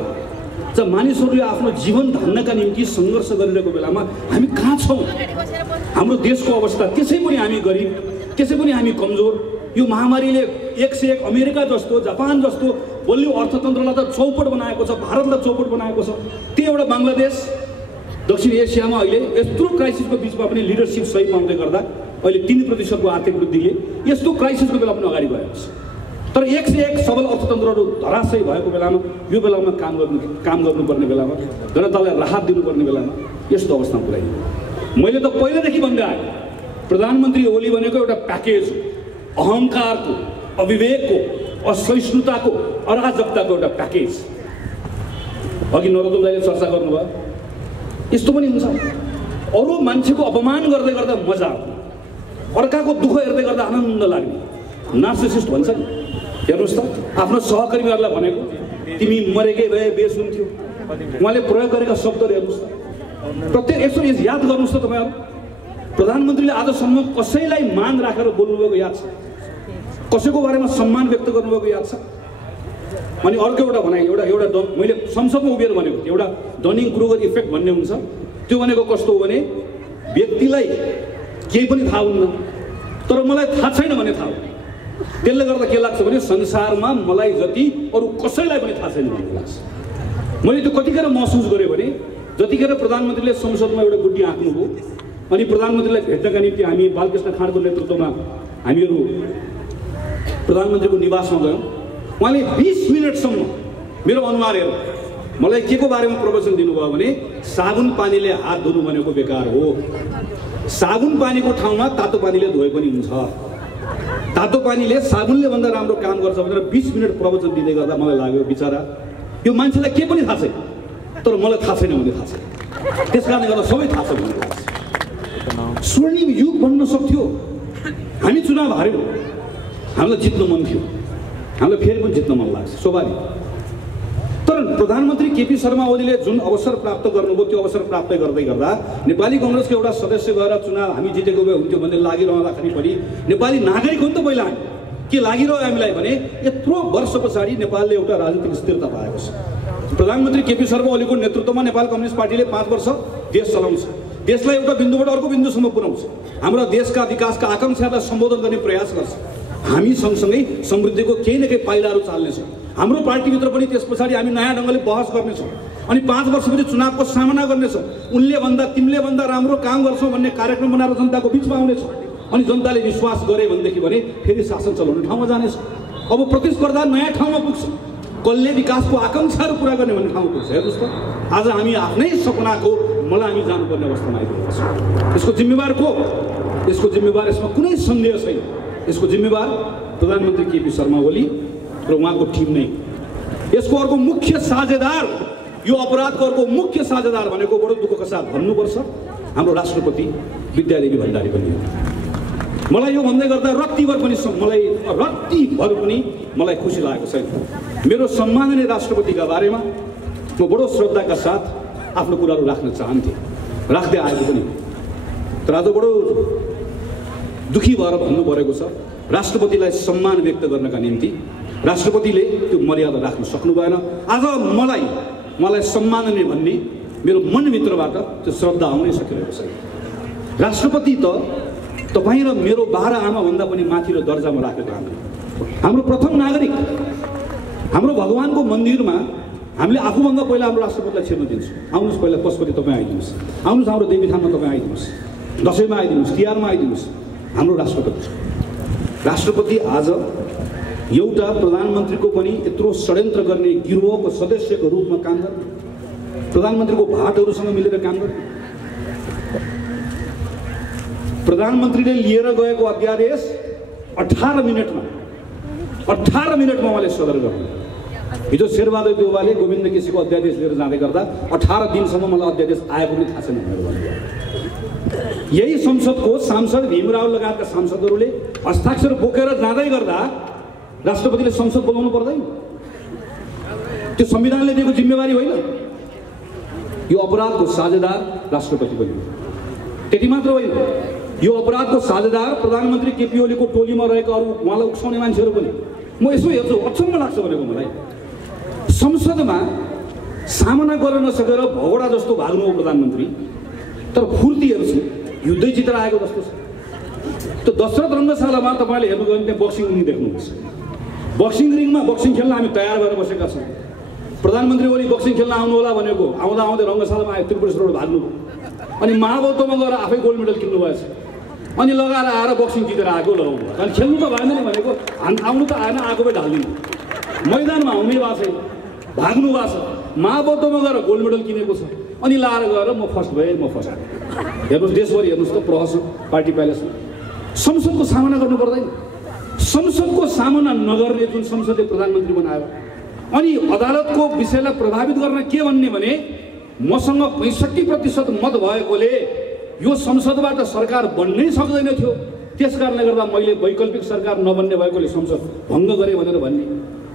जब मानिसहरूले आफ्नो जीवन धान्नका निम्ति सङ्घर्ष गरिरहेको बेलामा हामी कहाँ छौँ। हाम्रो देशको अवस्था त्यसै पनि हामी गरिब त्यसै पनि हामी कमजोर यो महामारीले एक से एक अमेरिका जस्तो जापान जस्तो बलियो अर्थतन्त्रलाई त चौपट बनाएको छ, भारतलाई चौपट बनाएको छ। त्यो एउटा बङ्गलादेश दक्षिण एसियामा अहिले यत्रो क्राइसिसको बिचमा पनि लिडरसिप सही पाउँदै गर्दा अहिले 3% को आर्थिक वृद्धिले यस्तो क्राइसिसको बेला पनि अगाडि गएको छ। तर एक से एक सबल अर्थतन्त्रहरू धराशयी भएको बेलामा यो बेलामा काम गर्नुपर्ने बेलामा जनतालाई राहत दिनुपर्ने बेलामा यस्तो अवस्थामा पुर्याइयो। मैले त पहिलेदेखि भन्दै आएँ प्रधानमन्त्री ओली भनेको एउटा प्याकेज हो, अहङ्कारको, अविवेकको, असहिष्णुताको, अराजकताको एउटा प्याकेज। अघि नरोत्तम दाइले चर्चा गर्नुभयो, यस्तो पनि हुन्छ अरू मान्छेको अपमान गर्दै गर्दा मजा आउने, अर्काको दुःख हेर्दै गर्दा आनन्द लाग्ने। नार्सिसिस्ट भन्छ नि, हेर्नुहोस् त आफ्नो सहकर्मीहरूलाई भनेको तिमी मरेकै भए बेस हुन्थ्यो। उहाँले प्रयोग गरेका शब्दहरू हेर्नुहोस् त, प्रत्येक यसो याद गर्नुहोस् त तपाईँहरू। प्रधानमन्त्रीले आजसम्म कसैलाई मान राखेर बोल्नुभएको याद छ? कसैको बारेमा सम्मान व्यक्त गर्नुभएको याद छ? अनि अर्को एउटा भनाइ, एउटा मैले संसदमा उभिएर भनेको थिएँ, एउटा डनिङ क्रुगर इफेक्ट भन्ने हुन्छ। त्यो भनेको कस्तो हो भने व्यक्तिलाई केही पनि थाहा हुन्न तर मलाई थाहा छैन भने थाहा हो। त्यसले गर्दा के लाग्छ भने संसारमा मलाई जति अरू कसैलाई पनि थाहा छैन भन्ने लाग्छ। मैले त्यो कतिखेर महसुस गरेँ भने जतिखेर प्रधानमन्त्रीले संसदमा एउटा गुड्डी हाँक्नुभयो अनि प्रधानमन्त्रीलाई भेट्नका निम्ति हामी बालकृष्ण खाँडको नेतृत्वमा हामीहरू प्रधानमन्त्रीको निवासमा गयौँ। उहाँले 20 मिनटसम्म मेरो अनुहार हेरेर मलाई के को बारेमा प्रवचन दिनुभयो भने साबुन पानीले हात धुनु भनेको बेकार हो, साबुन पानीको ठाउँमा तातो पानीले धोए पनि हुन्छ, तातो पानीले साबुनले भन्दा राम्रो काम गर्छ भनेर 20 मिनट प्रवचन दिँदै गर्दा मलाई लाग्यो बिचरा यो मान्छेलाई के पनि थाहा छैन तर मलाई थाहा छैन भने थाहा छैन, त्यस कारणले गर्दा सबै थाहा छ भन्ने लाग्छ। स्वर्णिम युग बन्न सक्थ्यो। हामी चुनाव हार्यौँ, हामीलाई जित्न मन थियो, हामीलाई फेरि पनि जित्न मन लाग्छ स्वाभाविक। तर प्रधानमन्त्री केपी शर्मा ओलीले जुन अवसर प्राप्त गर्नुभयो त्यो अवसर प्राप्त गर्दै गर्दा नेपाली कङ्ग्रेसको एउटा सदस्य गएर चुनाव हामी जितेको भए हुन्थ्यो भन्ने लागिरहँदाखेरि पनि नेपाली नागरिक हो नि त पहिला हामी के लागिरह्यो हामीलाई भने यत्रो वर्ष पछाडि नेपालले एउटा राजनीतिक स्थिरता पाएको छ। प्रधानमन्त्री केपी शर्मा ओलीको नेतृत्वमा नेपाल कम्युनिस्ट पार्टीले 5 वर्ष देश चलाउँछ, देशलाई एउटा बिन्दुबाट अर्को बिन्दुसम्म पुर्याउँछ, हाम्रो देशका विकासका आकाङ्क्षालाई सम्बोधन गर्ने प्रयास गर्छ। हामी सँगसँगै समृद्धिको केही न केही पाइलाहरू चाल्नेछौँ। हाम्रो पार्टीभित्र पनि त्यस पछाडि हामी नयाँ ढङ्गले बहस गर्नेछौँ अनि 5 वर्षपछि चुनावको सामना गर्नेछौँ। उनले भन्दा तिमीले भन्दा राम्रो काम गर्छौ भन्ने कार्यक्रम बनाएर जनताको बिचमा आउनेछौँ अनि जनताले विश्वास गरे भनेदेखि भने फेरि शासन चलाउने ठाउँमा जानेछ। अब प्रतिस्पर्धा नयाँ ठाउँमा पुग्छ, कसले विकासको आकाङ्क्षाहरू पुरा गर्ने भन्ने ठाउँमा पुग्छ। हेर्नुहोस् त आज हामी आफ्नै सपनाको मलाई हामी जानुपर्ने अवस्थामा आइपुगेका छौँ। यसको जिम्मेवार को? यसको जिम्मेवार, यसमा कुनै सन्देह छैन, यसको जिम्मेवार प्रधानमन्त्री केपी शर्मा ओली र उहाँको टिम नै। यसको अर्को मुख्य साझेदार, यो अपराधको अर्को मुख्य साझेदार भनेको बडो दुःखका साथ भन्नुपर्छ हाम्रो राष्ट्रपति विद्यादेवी भण्डारी पनि हो। मलाई यो भन्दै गर्दा रत्तिभर पनि मलाई खुसी लागेको छैन। मेरो सम्माननीय राष्ट्रपतिका बारेमा म बडो श्रद्धाका साथ आफ्नो कुराहरू राख्न चाहन्थेँ, राख्दै आएको पनि। तर आज बडो दुखी भएर भन्नु परेको छ राष्ट्रपतिलाई सम्मान व्यक्त गर्नका निम्ति राष्ट्रपतिले त्यो मर्यादा राख्न सक्नु भएन। आज मलाई सम्माननीय भन्ने मेरो मनभित्रबाट त्यो श्रद्धा आउनै सकिरहेको छैन। राष्ट्रपति त तपाईँ र मेरो 12 आमा भन्दा पनि माथि र दर्जामा राखेको हाम्रो प्रथम नागरिक। हाम्रो भगवानको मन्दिरमा हामीले आफूभन्दा पहिला हाम्रो राष्ट्रपतिलाई छिर्न दिन्छौँ। आउनुहोस् पहिला पशुपति तपाईँ आइदिनुहोस्, आउनुहोस् हाम्रो देवीथानमा तपाईँ आइदिनुहोस्, दसैँमा आइदिनुहोस्, तिहारमा आइदिनुहोस्। हाम्रो राष्ट्रपति आज एउटा प्रधानमन्त्रीको पनि यत्रो षड्यन्त्र गर्ने गिरोहको सदस्यको रूपमा काम गर्ने, प्रधानमन्त्रीको भाटहरूसँग मिलेर काम गर्ने। प्रधानमन्त्रीले लिएर गएको अध्यादेश 18 मिनटमा उहाँले सदर गर्नु। हिजो शेरबहादुर देउवाले गोविन्द केसीको अध्यादेश लिएर जाँदै गर्दा 18 दिनसम्म मलाई अध्यादेश आएको पनि थाहा छैन भनेर भन्नुभयो। यही संसदको सांसद भीमराव लगायतका सांसदहरूले हस्ताक्षर बोकेर जाँदै गर्दा राष्ट्रपतिले संसद बोलाउनु पर्दैन? त्यो संविधानले दिएको जिम्मेवारी होइन? यो अपराधको साझेदार राष्ट्रपति पनि हो। त्यति मात्र होइन, यो अपराधको साझेदार प्रधानमन्त्री केपी ओलीको टोलीमा रहेका अरू उहाँलाई उक्साउने मान्छेहरू पनि। म यसो हेर्छु, अचम्म लाग्छ भनेको मलाई। संसदमा सामना गर्न नसकेर भगोडा जस्तो भाग्नु हो प्रधानमन्त्री, तर फुर्ती हेर्छु युद्धै जितेर आएको जस्तो छ। त्यो दशरथ रङ्गशालामा तपाईँले हेर्नुभयो भने त्यहाँ बक्सिङ रिङ देख्नुहुन्छ। बक्सिङ रिङमा बक्सिङ खेल्न हामी तयार भएर बसेका छौँ। प्रधानमन्त्री ओली बक्सिङ खेल्न आउनु होला भनेको आउँदा आउँदै रङ्गशालामा आयो, त्रिपुरेश्वरबाट भाग्नु, अनि महाबौद्धमा गएर आफै गोल्ड मेडल किन्नु भएछ, अनि लगाएर आएर बक्सिङ जितेर आएको लगाउनु। अनि खेल्नु त भएन नि भनेको, आउनु त आएन, आएकोमै ढालिदिनु। मैदानमा आउनै भएको छैन, भाग्नु भएको छ, महाबौद्धमा गएर गोल्ड मेडल किनेको छ, अनि लाएर गएर म फर्स्ट भएँ, म फर्स्ट आएँ। हेर्नुहोस् देशभरि हेर्नुहोस् त प्रहसन पार्टी प्यालेसमा। संसदको सामना गर्नु पर्दैन। संसदको सामना नगर्ने जुन संसदले प्रधानमन्त्री बनायो, अनि अदालतको विषयलाई प्रभावित गर्न के भन्ने भने मसँग 65% मत भएकोले यो संसदबाट सरकार बन्नै सक्दैन थियो, त्यस कारणले गर्दा मैले वैकल्पिक सरकार नबन्ने भएकोले संसद भङ्ग गरेँ भनेर भन्ने,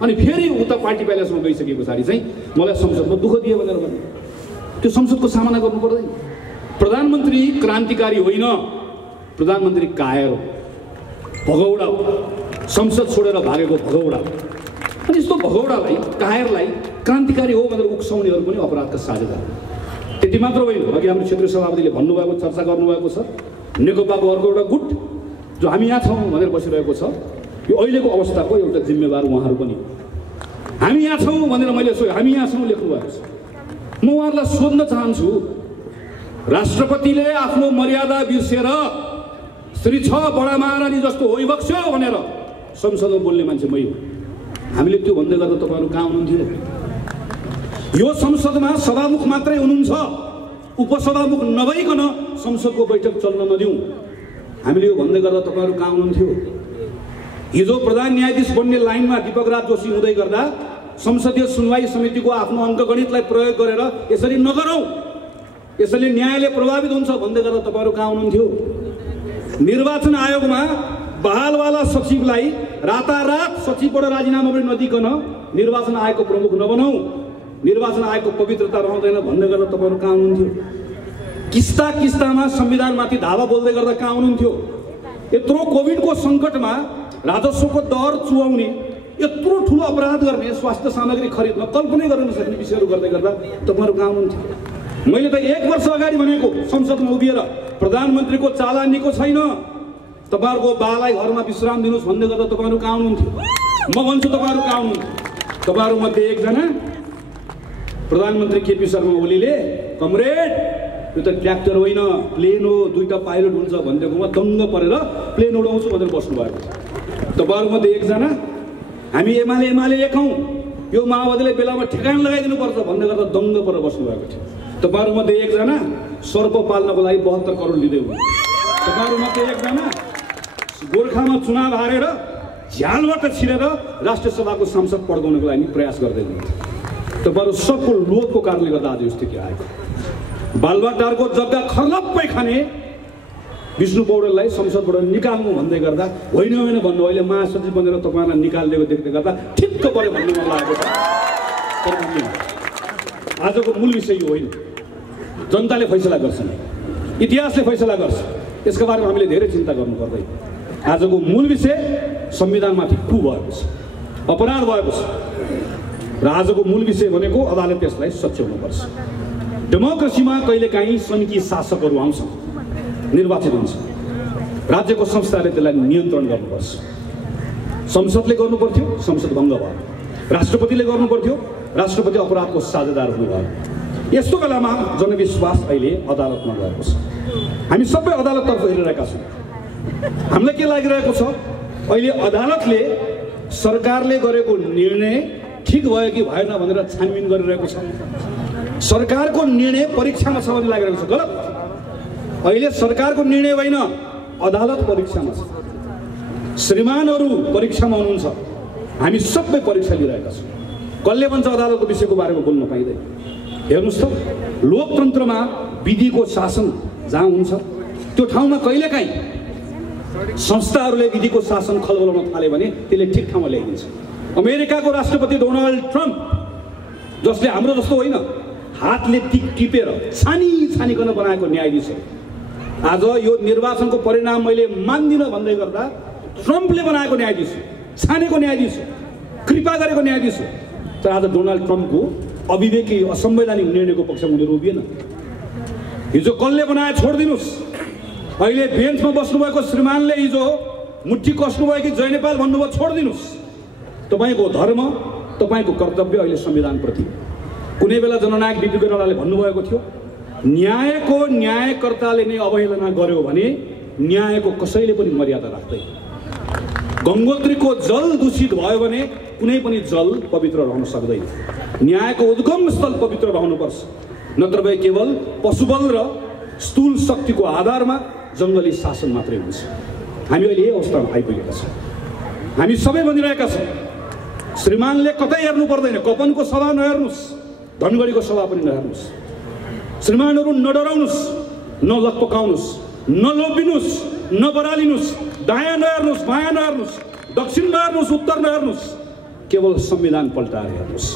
अनि फेरि उता पार्टी प्यालेसमा गइसके पछाडि चाहिँ मलाई संसदमा दुःख दिए भनेर भन्ने। त्यो संसदको सामना गर्नु पर्दैन। प्रधानमन्त्री क्रान्तिकारी होइन, प्रधानमन्त्री कायर हो, भगौडा हो, संसद छोडेर भागेको भगौडा। अनि यस्तो भगौडालाई, कायरलाई क्रान्तिकारी हो भनेर उक्साउनेहरू पनि अपराधका साझेदार। त्यति मात्र होइन, अघि हाम्रो क्षेत्रीय सभापतिले भन्नुभएको, चर्चा गर्नुभएको छ, नेकपाको अर्को एउटा गुट जो हामी यहाँ छौँ भनेर बसिरहेको छ, यो अहिलेको अवस्थाको एउटा जिम्मेवार उहाँहरू पनि। हामी यहाँ छौँ भनेर मैले हामी यहाँ छौँ लेख्नु भएको छ। म उहाँहरूलाई सोध्न चाहन्छु, राष्ट्रपतिले आफ्नो मर्यादा बिर्सेर श्री 6 बडा महारानी जस्तो होइबक्स्यो भनेर संसदमा बोल्ने मान्छे मै हो। हामीले त्यो भन्दै गर्दा तपाईँहरू कहाँ हुनुहुन्थ्यो? यो संसदमा सभामुख मात्रै हुनुहुन्छ, उपसभामुख नभइकन संसदको बैठक चल्न नदिउँ। हामीले यो भन्दै गर्दा तपाईँहरू कहाँ हुनुहुन्थ्यो? हिजो प्रधान न्यायाधीश बन्ने लाइनमा दीपक राज जोशी हुँदै गर्दा संसदीय सुनवाई समितिको आफ्नो अङ्कगणितलाई प्रयोग गरेर यसरी नगरौँ, यसैले न्यायले प्रभावित हुन्छ भन्दै गर्दा तपाईँहरू कहाँ हुनुहुन्थ्यो? निर्वाचन आयोगमा बहालवाला सचिवलाई रातारात सचिवबाट राजीनामा पनि नदिकन निर्वाचन आयोगको प्रमुख नबनाऊ, निर्वाचन आयोगको पवित्रता रहँदैन भन्दै गर्दा तपाईँहरू कहाँ हुनुहुन्थ्यो? किस्ता किस्तामा संविधानमाथि धावा बोल्दै गर्दा कहाँ हुनुहुन्थ्यो? यत्रो कोभिडको सङ्कटमा राजस्वको दर चुहाउने, यत्रो ठुलो अपराध गर्ने, स्वास्थ्य सामग्री खरिदमा कल्पनै गर्न नसक्ने विषयहरू गर्दै गर्दा तपाईँहरू कहाँ हुनुहुन्थ्यो? मैले त 1 वर्ष अगाडि भनेको संसदमा उभिएर प्रधानमन्त्रीको चालानीको छैन, तपाईँहरूको बालाई घरमा विश्राम दिनुहोस् भन्दै गर्दा तपाईँहरू कहाँ हुनुहुन्थ्यो? म भन्छु तपाईँहरू कहाँ हुनुहुन्थ्यो? तपाईँहरूमध्ये एकजना प्रधानमन्त्री केपी शर्मा ओलीले कमरेड यो त ट्र्याक्टर होइन प्लेन हो, 2टा पाइलट हुन्छ भनेकोमा दङ्ग परेर प्लेन उडाउँछु भनेर बस्नुभएको छ। तपाईँहरूमध्ये एकजना हामी एमाले एक हौँ, यो माओवादीले बेलामा ठेगान लगाइदिनुपर्छ भन्दै गर्दा दङ्ग परेर बस्नुभएको थियो। तपाईँहरूमध्ये एकजना सर्प पाल्नको लागि 72 करोड लिँदै हुनु। तपाईँहरूमध्ये एकजना गोर्खामा चुनाव हारेर झ्यालबाट छिरेर राष्ट्रिय सभाको सांसद पड्काउनको लागि प्रयास गर्दै हुनुहुन्छ। तपाईँहरू सबको लोभको कारणले गर्दा आज यो स्थिति आएको। बालुवाटारको जग्गा खर्लप्पै खाने विष्णु पौडेललाई संसदबाट निकाल्नु भन्दै गर्दा होइन होइन भन्नु, अहिले महासचिव बनेर तपाईँलाई निकालिदिएको देख्दै गर्दा ठिक्क पऱ्यो भन्नु मन लागेको छ। आजको मूल विषय यो होइन, जनताले फैसला गर्छ, इतिहासले फैसला गर्छ, यसका बारेमा हामीले धेरै चिन्ता गर्नु पर्दैन। आजको मूल विषय संविधानमाथि कु भएको छ, अपराध भएको छ, र आजको मूल विषय भनेको अदालत त्यसलाई सच्याउनुपर्छ। डेमोक्रेसीमा कहिलेकाहीँ सङ्घीय शासकहरू आउँछन्, निर्वाचित हुन्छ, राज्यको संस्थाले त्यसलाई नियन्त्रण गर्नुपर्छ। संसदले गर्नुपर्थ्यो, संसद भङ्ग भयो, राष्ट्रपतिले गर्नुपर्थ्यो, राष्ट्रपति अपराधको साझेदार हुनुभयो। यस्तो बेलामा जनविश्वास अहिले अदालतमा गएको छ। हामी सबै अदालततर्फ हेरिरहेका छौँ। हामीलाई के लागिरहेको छ? अहिले अदालतले सरकारले गरेको निर्णय ठिक भयो कि भएन भनेर छानबिन गरिरहेको छ। सरकारको निर्णय परीक्षामा छ भन्ने लागिरहेको छ। गलत। अहिले सरकारको निर्णय होइन, अदालत परीक्षामा छ। श्रीमानहरू परीक्षामा हुनुहुन्छ, हामी सबै परीक्षा लिइरहेका छौँ। कसले भन्छ अदालतको विषयको बारेमा बोल्न पाइँदैन? हेर्नुहोस् त, लोकतन्त्रमा विधिको शासन जहाँ हुन्छ त्यो ठाउँमा कहिलेकाहीँ संस्थाहरूले विधिको शासन खलबलाउन थाल्यो भने त्यसले ठिक ठाउँमा ल्याइदिन्छ। अमेरिकाको राष्ट्रपति डोनाल्ड ट्रम्प, जसले हाम्रो जस्तो होइन हातले टिपेर छानिकन बनाएको न्यायाधीश हो, आज यो निर्वाचनको परिणाम मैले मान्दिनँ भन्दै गर्दा ट्रम्पले बनाएको न्यायाधीश हो, छानेको न्यायाधीश हो, कृपा गरेको न्यायाधीश हो। तर आज डोनाल्ड ट्रम्पको अविवेकी असंवैधानिक निर्णयको पक्षमा उनीहरू उभिएन। हिजो कसले बनाए छोडिदिनुहोस्, अहिले बेन्चमा बस्नुभएको श्रीमानले हिजो मुट्ठी कस्नुभयो कि जय नेपाल भन्नुभयो, छोडिदिनुहोस्। तपाईँको धर्म, तपाईँको कर्तव्य अहिले संविधानप्रति। कुनै बेला जननायक बिपी कोइरालाले भन्नुभएको थियो, न्यायको न्यायकर्ताले नै अवहेलना गर्यो भने न्यायको कसैले पनि मर्यादा राख्दैन। गङ्गोत्रीको जल दूषित भयो भने कुनै पनि जल पवित्र रहन सक्दैन। न्यायको उद्गम स्थल पवित्र रहनुपर्छ, नत्र भए केवल पशुबल र स्थूल शक्तिको आधारमा जङ्गली शासन मात्रै हुन्छ। हामी अहिले यही अवस्थामा आइपुगेका छौँ। हामी सबै भनिरहेका छौँ, श्रीमानले कतै हेर्नु पर्दैन, कपनको सभा नहेर्नुहोस्, धनगढीको सभा पनि नहेर्नुहोस्। श्रीमानहरू नडराउनुहोस्, नलकपकाउनुहोस्, नलोभिनुहोस्, नबरालिनुहोस्, दायाँ नहेर्नुहोस्, बायाँ नहेर्नुहोस्, दक्षिण नहेर्नुहोस्, उत्तर नहेर्नुहोस्, केवल संविधान पल्टाएर हेर्नुहोस्।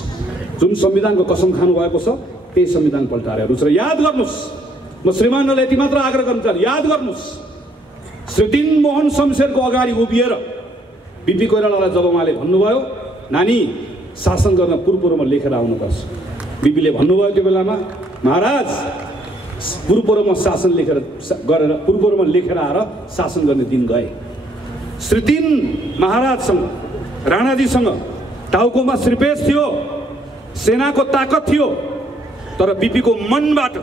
जुन संविधानको कसम खानुभएको छ त्यही संविधान पल्टाएर हेर्नुहोस्। र याद गर्नुहोस्, म श्रीमानलाई यति मात्र आग्रह गर्न चाहन्छु, याद गर्नुहोस्, श्री दिनमोहन शमशेरको अगाडि उभिएर बिपी कोइरालालाई जब उहाँले भन्नुभयो, नानी शासन गर्न पूर्वमा लेखेर आउनुपर्छ, बिपीले भन्नुभयो त्यो बेलामा, महाराज पूर्वमा शासन गरेर पूर्वमा लेखेर आएर शासन गर्ने दिन गए। श्री तीन महाराजसँग, राणाजीसँग टाउकोमा श्रीपेश थियो, सेनाको ताकत थियो, तर बिपीको मनबाट,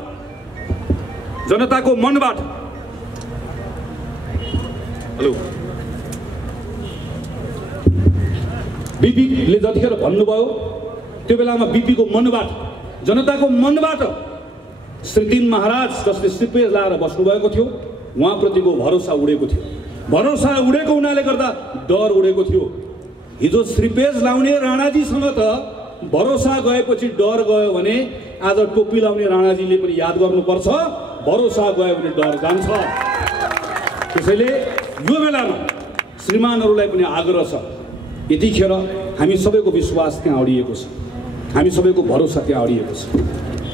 जनताको मनबाट, हेलो, बिपीले जतिखेर भन्नुभयो त्यो बेलामा बिपीको मनबाट, जनताको मनबाट श्री तीन महाराज जसले श्रीपेश लाएर बस्नुभएको थियो उहाँप्रतिको भरोसा उडेको थियो। भरोसा उडेको हुनाले गर्दा डर उडेको थियो। हिजो श्रीपेश लाउने राणाजीसँग त भरोसा गएपछि डर गयो भने आज टोपी लाउने राणाजीले पनि याद गर्नुपर्छ, भरोसा गयो भने डर जान्छ। त्यसैले यो बेलामा श्रीमानहरूलाई पनि आग्रह छ, यतिखेर हामी सबैको विश्वास त्यहाँ अडिएको छ, हामी सबैको भरोसा त्यहाँ अडिएको छ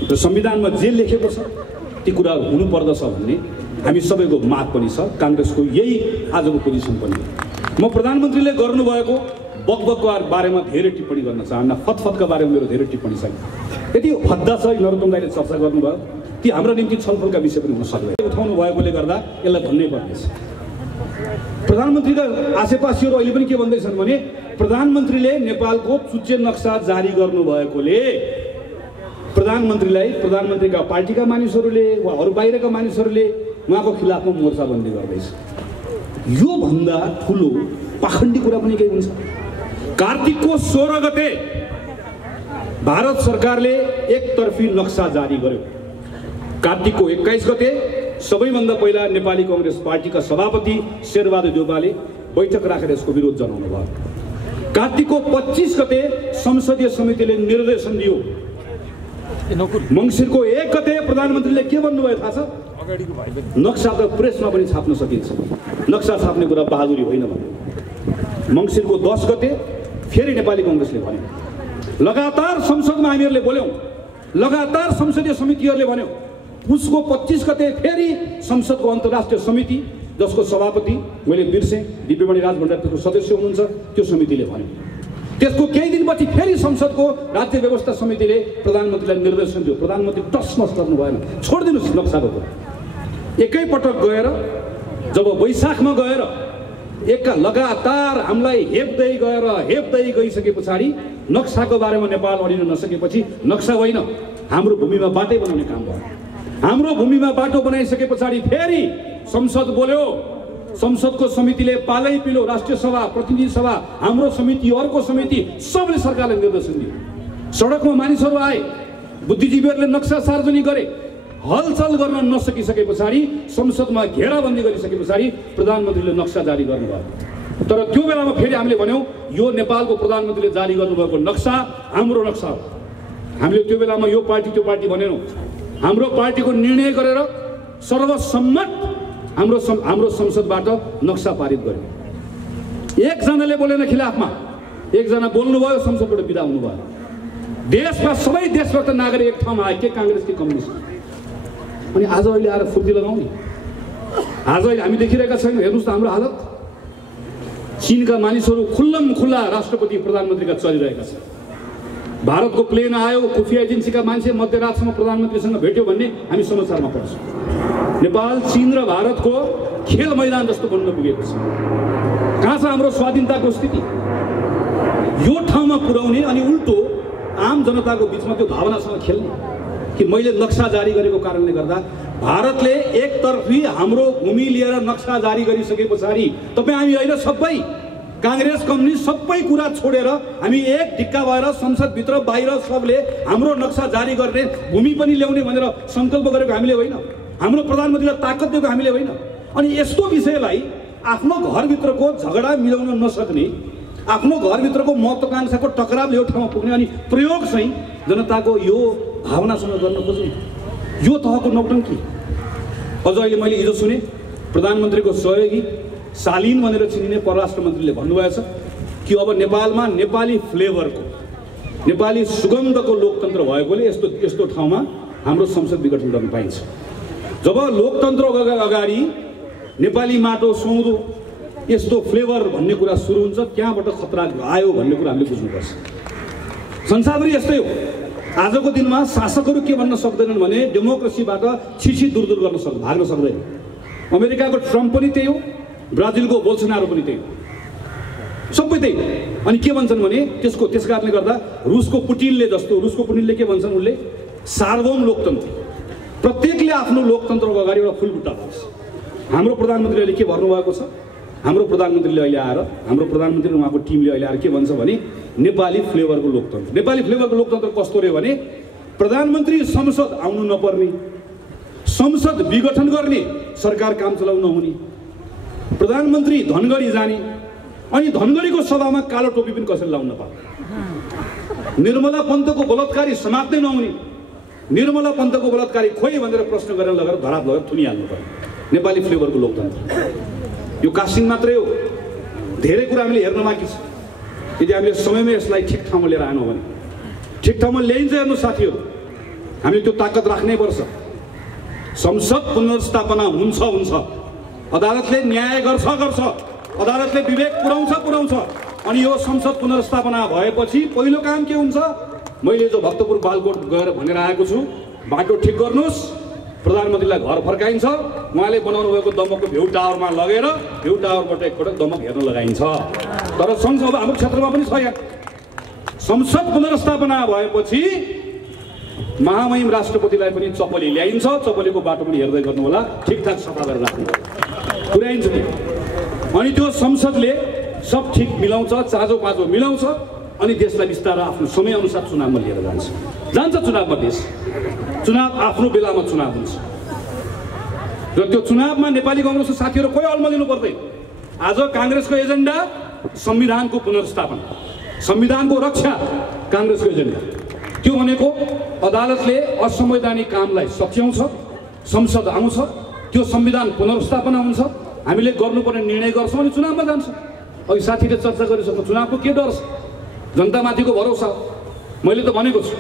र संविधानमा जे लेखेको छ ती कुरा हुनुपर्दछ भन्ने हामी सबैको माग पनि छ। काङ्ग्रेसको यही आजको पोजिसन पनि हो। म प्रधानमन्त्रीले गर्नुभएको बकबकको बारेमा धेरै टिप्पणी गर्न चाहन्न, फतफतका बारेमा मेरो धेरै टिप्पणी छैन। यति हद्दा छ नरोत्तम दाइले चर्चा गर्नुभयो, ती हाम्रो निम्ति छलफलका विषय पनि हुन सक्दैन। उठाउनु भएकोले गर्दा यसलाई भन्नै पर्नेछ। प्रधानमन्त्रीका आसेपासीहरू अहिले पनि के भन्दैछन् भने प्रधानमन्त्रीले नेपालको चुच्चे नक्सा जारी गर्नुभएकोले प्रधानमन्त्रीका पार्टीका मानिसहरूले वा अरू बाहिरका मानिसहरूले उहाँको खिलाफमा मोर्चाबन्दी गर्दैछ। यो भन्दा ठुलो पाखण्डी कुरा पनि केही हुन्छ? कार्तिकको 16 गते भारत सरकारले एकतर्फी नक्सा जारी गर्यो। कार्तिकको 21 गते सबैभन्दा पहिला नेपाली कांग्रेस पार्टीका सभापति शेरबहादुर देउवाले बैठक राखेर यसको विरोध जनाउनु भयो। कार्तिकको 25 गते संसदीय समितिले निर्देशन दियो। मङ्सिरको 1 गते प्रधानमन्त्रीले के भन्नुभयो थाहा छ? नक्सा त प्रेसमा पनि छाप्न सकिन्छ, नक्सा छाप्ने कुरा बहादुरी होइन भने। मङ्सिरको 10 गते फेरि नेपाली कांग्रेसले भन्यो, लगातार संसदमा हामीहरूले बोल्यौँ, लगातार संसदीय समितिहरूले भन्यो। उसको 25 गते फेरि संसदको अन्तर्राष्ट्रिय समिति जसको सभापति मैले बिर्सेँ, दिव्यमणि राजभण्डारीको सदस्य हुनुहुन्छ, त्यो समितिले भन्यो। त्यसको केही दिनपछि फेरि संसदको राज्य व्यवस्था समितिले प्रधानमन्त्रीलाई निर्देशन दियो। प्रधानमन्त्री टसमस गर्नु भएन, छोडिदिनुहोस् नक्साको कुरा। एकैपटक गएर जब वैशाखमा गएर लगातार हामीलाई हेप्दै गइसके पछाडि नक्साको बारेमा नेपाल अडिन नसकेपछि नक्सा होइन हाम्रो भूमिमा बाटै बनाउने काम भयो। हाम्रो भूमिमा बाटो बनाइसके पछाडि फेरि संसद बोल्यो। संसदको समितिले पालै पिलो, राष्ट्रिय सभा, प्रतिनिधि सभा, हाम्रो समिति, अर्को समिति, सबले सरकारलाई निर्देशन दियो। सडकमा मानिसहरू आए, बुद्धिजीवीहरूले नक्सा सार्वजनिक गरे। हलचल गर्न नसकिसके पछाडि संसदमा घेराबन्दी गरिसके पछाडि प्रधानमन्त्रीले नक्सा जारी गर्नुभयो। तर त्यो बेलामा फेरि हामीले भन्यौँ यो नेपालको प्रधानमन्त्रीले जारी गर्नुभएको नक्सा हाम्रो नक्सा हो। हामीले त्यो बेलामा यो पार्टी त्यो पार्टी भनेनौँ। हाम्रो पार्टीको निर्णय गरेर सर्वसम्मत हाम्रो संसदबाट नक्सा पारित गर्यो। एकजनाले बोलेन खिलाफमा, एकजना बोल्नुभयो, संसदबाट बिदा हुनुभयो। देशमा सबै देशभक्त नागरिक एक ठाउँमा आए, के काङ्ग्रेस के कम्युनिस्ट। अनि आज अहिले आएर फुर्ती लगाउने, आज अहिले हामी देखिरहेका छैनौँ। हेर्नुहोस् त हाम्रो हालत। चीनका मानिसहरू खुल्लम खुल्ला राष्ट्रपति प्रधानमन्त्रीका चलिरहेका छन्। भारतको प्लेन आयो, खुफिया एजेन्सीका मान्छे मध्यरातसम्म प्रधानमन्त्रीसँग भेट्यो भन्ने हामी समाचारमा पढ्छौँ। नेपाल चीन र भारतको खेल मैदान जस्तो बन्न पुगेको छ। कहाँ छ हाम्रो स्वाधीनताको स्थिति? यो ठाउँमा पुर्याउने अनि उल्टो आम जनताको बिचमा त्यो भावनासँग खेल्ने कि मैले नक्सा जारी गरेको कारणले गर्दा भारतले एकतर्फी हाम्रो भूमि लिएर नक्सा जारी गरिसके पछाडि तपाईँ हामी होइन सबै कांग्रेस कम्युनिस्ट सबै कुरा छोडेर हामी एक ढिक्का भएर संसदभित्र बाहिर सबले हाम्रो नक्सा जारी गर्ने भूमि पनि ल्याउने भनेर संकल्प गरेको हामीले होइन, हाम्रो प्रधानमन्त्रीलाई ताकत दिएको हामीले होइन। अनि यस्तो विषयलाई आफ्नो घरभित्रको झगडा मिलाउन नसक्ने, आफ्नो घरभित्रको महत्त्वाकांक्षाको टकराव यो ठाउँमा पुग्ने अनि प्रयोग चाहिँ जनताको यो भावनासँग गर्न खोज्ने यो तहको नौटङ्की। अझ अहिले मैले हिजो सुने प्रधानमन्त्रीको सहयोगी शालीन भनेर चिनिने परराष्ट्र मन्त्रीले भन्नुभएछ कि अब नेपालमा नेपाली फ्लेभरको नेपाली सुगन्धको लोकतन्त्र भएकोले यस्तो ठाउँमा हाम्रो संसद विघटन गर्न पाइन्छ। जब लोकतन्त्र अगाडि नेपाली माटो सुँधो यस्तो फ्लेभर भन्ने कुरा सुरु हुन्छ त्यहाँबाट खतरा आयो भन्ने कुरा हामीले बुझ्नुपर्छ। संसारभरि यस्तै हो। आजको दिनमा शासकहरू के भन्न सक्दैनन् भने डेमोक्रेसीबाट छिछि दूर गर्न भाग्न सक्दैन। अमेरिकाको ट्रम्प पनि त्यही हो, ब्राजिलको बोल्सोनारो पनि त्यही हो, सबै त्यही हो। अनि के भन्छन् भने त्यस कारणले गर्दा रुसको पुटिनले के भन्छन् उनले सार्वभौम लोकतन्त्र, प्रत्येकले आफ्नो लोकतन्त्रको अगाडि एउटा फुलबुट्टा पाउँछ। हाम्रो प्रधानमन्त्रीले के भन्नुभएको छ? हाम्रो प्रधानमन्त्रीले अहिले आएर र उहाँको टिमले अहिले आएर के भन्छ भने नेपाली फ्लेभरको लोकतन्त्र। नेपाली फ्लेभरको लोकतन्त्र कस्तो रह्यो भने प्रधानमन्त्री संसद आउनु नपर्ने, संसद विघटन गर्ने, सरकार काम चलाउन नहुने, प्रधानमन्त्री धनगढी जाने अनि धनगढीको सभामा कालो टोपी पनि कसैले लाउन नपाउने, निर्मला पन्तको बलात्कारी समात्नै नहुने, निर्मला पन्तको बलात्कारी खोइ भनेर प्रश्न गरेर लगेर धराप लगेर थुनिहाल्नु पर्ने नेपाली फ्लेभरको लोकतन्त्र। यो कास्टिङ मात्रै हो, धेरै कुरा हामीले हेर्न बाँकी छ। यदि हामीले समयमै यसलाई ठिक ठाउँमा लिएर आएनौँ भने ठिक ठाउँमा ल्याइन्छ। हेर्नु साथीहरू, हामीले त्यो ताकत राख्नै पर्छ। संसद पुनर्स्थापना हुन्छ, अदालतले न्याय गर्छ, अदालतले विवेक पुर्याउँछ। अनि यो संसद पुनर्स्थापना भएपछि पहिलो काम के हुन्छ? मैले जो भक्तपुर बालकोट गएर भनेर आएको छु, बाटो ठिक गर्नुहोस्, प्रधानमन्त्रीलाई घर फर्काइन्छ, उहाँले बनाउनु भएको दमकको भ्यू टावरमा लगेर भ्यू टावरबाट एकपटक दमक हेर्न लगाइन्छ। तर संसद हाम्रो क्षेत्रमा पनि छ। यहाँ संसद पुनर्स्थापना भएपछि महामहिम राष्ट्रपतिलाई पनि चपली ल्याइन्छ, चपलीको बाटो पनि हेर्दै गर्नु होला, ठिकठाक सफा गरेर राख्नु पुर्याइन्छ। अनि त्यो संसदले सब ठिक मिलाउँछ, चाँजो पाँचो मिलाउँछ अनि देशलाई बिस्तारै आफ्नो समयअनुसार चुनावमा लिएर जान्छ चुनावमा देश। चुनाव आफ्नो बेलामा चुनाव हुन्छ र त्यो चुनावमा नेपाली कांग्रेसको साथीहरू कोही अल्मलिनु पर्दैन। आज कांग्रेसको एजेन्डा संविधानको पुनर्स्थापना, संविधानको रक्षा कांग्रेसको एजेन्डा। त्यो भनेको अदालतले असंवैधानिक कामलाई सच्याउँछ, संसद आउँछ, त्यो संविधान पुनर्स्थापना हुन्छ, हामीले गर्नुपर्ने निर्णय गर्छौँ अनि चुनावमा जान्छ। अघि साथीले चर्चा गरिसक्नु चुनावको के डर छ? जनतामाथिको भरोसा। मैले त भनेको छु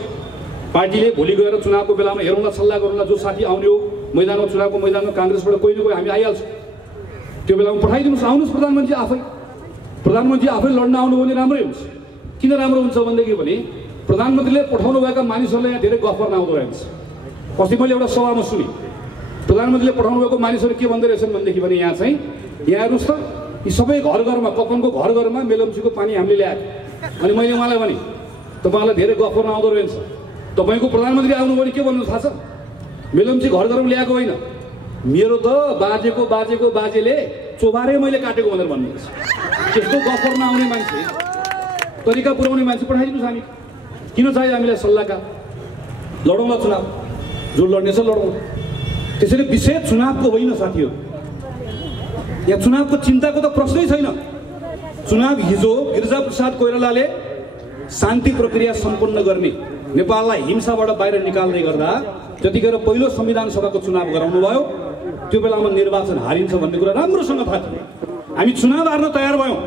पार्टीले भोलि गएर चुनावको बेलामा हेरौँला, सल्लाह गरौँला, जो साथी आउने हो मैदानमा, चुनावको मैदानमा कांग्रेसबाट कोही न कोही हामी आइहाल्छौँ। त्यो बेलामा पठाइदिनुहोस्, आउनुहोस् प्रधानमन्त्री आफै लड्न आउनु भने राम्रै हुन्छ। किन राम्रो हुन्छ भनेदेखि भने प्रधानमन्त्रीले पठाउनु भएका मानिसहरूलाई यहाँ धेरै गफ गर्न आउँदो रहेछ। अस्ति मैले एउटा सभामा सुने प्रधानमन्त्रीले पठाउनु भएको मानिसहरू के भन्दै रहेछन् भनेदेखि भने यहाँ हेर्नुहोस् त यी सबै घरमा कपनको घरमा मेलम्चीको पानी हामीले ल्याएको। अनि मैले उहाँलाई भने तपाईँलाई धेरै गफ गर्न आउँदो रहेछ, तपाईँको प्रधानमन्त्री आउनुभयो भने के भन्नु थाहा छ? मेलम्ची घरमा ल्याएको होइन, मेरो त बाजेको बाजेले चोबारे मैले काटेको भनेर भन्नुहुन्छ। त्यस्तो गफ गर्न आउने मान्छे, तरिका पुर्याउने मान्छे पठाइदिनुहोस्। हामी किन चाहियो? हामीलाई सल्लाहका लडौँला चुनाव, जो लड्ने छ लडौँ। त्यसैले विषय चुनावको होइन साथीहरू, यहाँ चुनावको चिन्ताको त प्रश्नै छैन। चुनाव हिजो गिरिजाप्रसाद कोइरालाले शान्ति प्रक्रिया सम्पन्न गर्ने, नेपाललाई हिंसाबाट बाहिर निकाल्दै गर्दा जतिखेर पहिलो संविधान सभाको चुनाव गराउनु भयो त्यो बेलामा निर्वाचन हारिन्छ भन्ने कुरा राम्रोसँग थाहा थियो। हामी चुनाव हार्न तयार भयौँ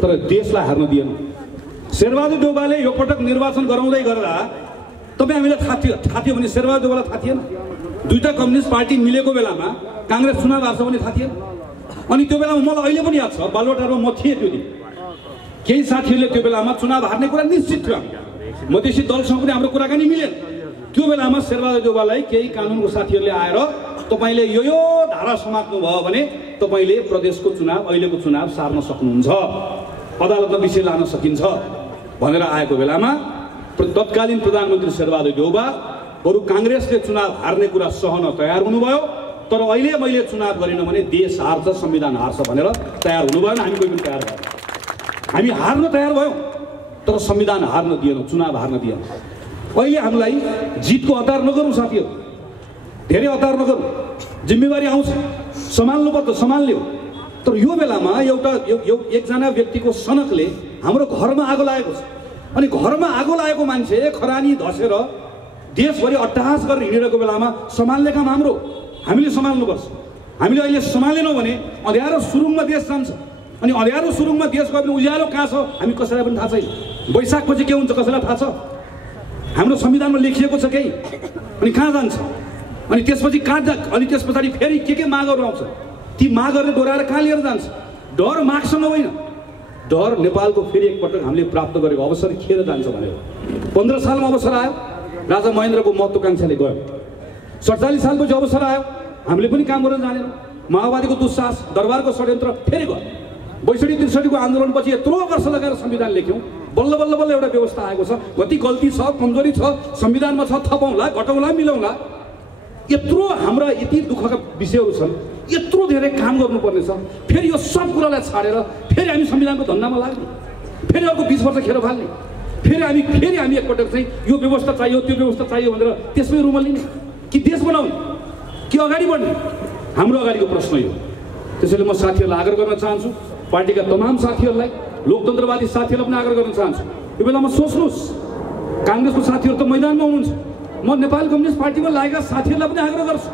तर देशलाई हार्न दिएनौँ। शेरबहादुर देउवाले यो पटक निर्वाचन गराउँदै गर्दा तपाईँ हामीलाई थाहा थियो भने शेरबहादुर देउवालाई थाहा थिएन? दुईटा कम्युनिस्ट पार्टी मिलेको बेलामा कांग्रेस चुनाव हार्छ भने थाहा थिएन? अनि त्यो बेलामा मलाई अहिले पनि याद छ, बालुवाटारमा म थिएँ त्यो दिन। केही साथीहरूले त्यो बेलामा चुनाव हार्ने कुरा निश्चित थियो। मधेसी दलसँग पनि हाम्रो कुराकानी मिलेन। त्यो बेलामा शेरबहादुर देउवालाई केही कानुनको साथीहरूले आएर तपाईले यो धारा समात्नु भयो भने तपाईले प्रदेशको चुनाव अहिलेको चुनाव सार्न सक्नुहुन्छ, अदालतमा विषय लान सकिन्छ भनेर आएको बेलामा तत्कालीन प्रधानमन्त्री शेरबहादुर देउबा बरु कांग्रेसले चुनाव हार्ने कुरा सहन तयार हुनुभयो, तर अहिले मैले चुनाव गरिन भने देश हार्छ, संविधान हार्छ भनेर तयार हुनुभयो। हामी कोही पनि तयार भएन, हामी हार्न तयार भयौँ तर संविधान हार्न दिएनौँ, चुनाव हार्न दिएनौँ। अहिले हामीलाई जितको हतार नगरौँ साथीहरू, धेरै हतार नगरौँ, जिम्मेवारी आउँछ, सम्हाल्नुपर्छ, सम्हाल्यो। तर यो बेलामा एउटा एकजना व्यक्तिको सनकले हाम्रो घरमा आगो लागेको छ, अनि घरमा आगो लागेको मान्छे खरानी धसेर देशभरि अट्टहास गरेर हिँडिरहेको बेलामा सम्हाल्ने काम हाम्रो, हामीले सम्हाल्नुपर्छ। हामीले अहिले सम्हालेनौँ भने अँध्यारो सुरुङमा देश जान्छ, अनि अँध्यारो सुरुङमा देश गयो भने उज्यालो कहाँ छ हामी कसैलाई पनि थाहा छैन। वैशाखपछि के हुन्छ कसैलाई थाहा छ? हाम्रो संविधानमा लेखिएको छ केही, अनि कहाँ जान्छ, अनि त्यसपछि कहाँ अनि त्यस पछाडि फेरि के मागहरू आउँछ, ती मागहरूले दोहोऱ्याएर कहाँ लिएर जान्छ? डर मागसँग होइन, डर नेपालको फेरि एकपटक हामीले प्राप्त गरेको अवसर खेर जान्छ भनेर 15 सालमा अवसर आयो, राजा महेन्द्रको महत्त्वाकांक्षाले गयो। 47 सालपछि अवसर आयो, हामीले पनि काम गर्न जानेनौँ, माओवादीको दुस्साहस, दरबारको षड्यन्त्र फेरि गयो। 62-63 को आन्दोलनपछि यत्रो वर्ष लगाएर संविधान लेख्यौँ, बल्ल बल्ल बल्ल एउटा व्यवस्था आएको छ। कति गल्ती छ, कमजोरी छ संविधानमा छ, थपौँला, घटाउँला, मिलाउँला। यत्रो हाम्रा यति दुःखका विषयहरू छन्, यत्रो धेरै काम गर्नुपर्ने छ। फेरि यो सब कुरालाई छाडेर फेरि हामी संविधानको धन्दामा लाग्ने, फेरि अर्को 20 वर्ष खेर फाल्ने, फेरि हामी एकपटक चाहिँ यो व्यवस्था चाहियो, त्यो व्यवस्था चाहियो भनेर त्यसमै रुमल्लिने कि देश बनाउने कि अगाडि बढ्ने? हाम्रो अगाडिको प्रश्न यो। त्यसैले म साथीहरूलाई आग्रह गर्न चाहन्छु, पार्टीका तमाम साथीहरूलाई, लोकतन्त्रवादी साथीहरूलाई पनि आग्रह गर्न चाहन्छु, यो बेलामा सोच्नुहोस्। काङ्ग्रेसको साथीहरू त मैदानमा हुनुहुन्छ, म नेपाल कम्युनिस्ट पार्टीमा लागेका साथीहरूलाई पनि आग्रह गर्छु,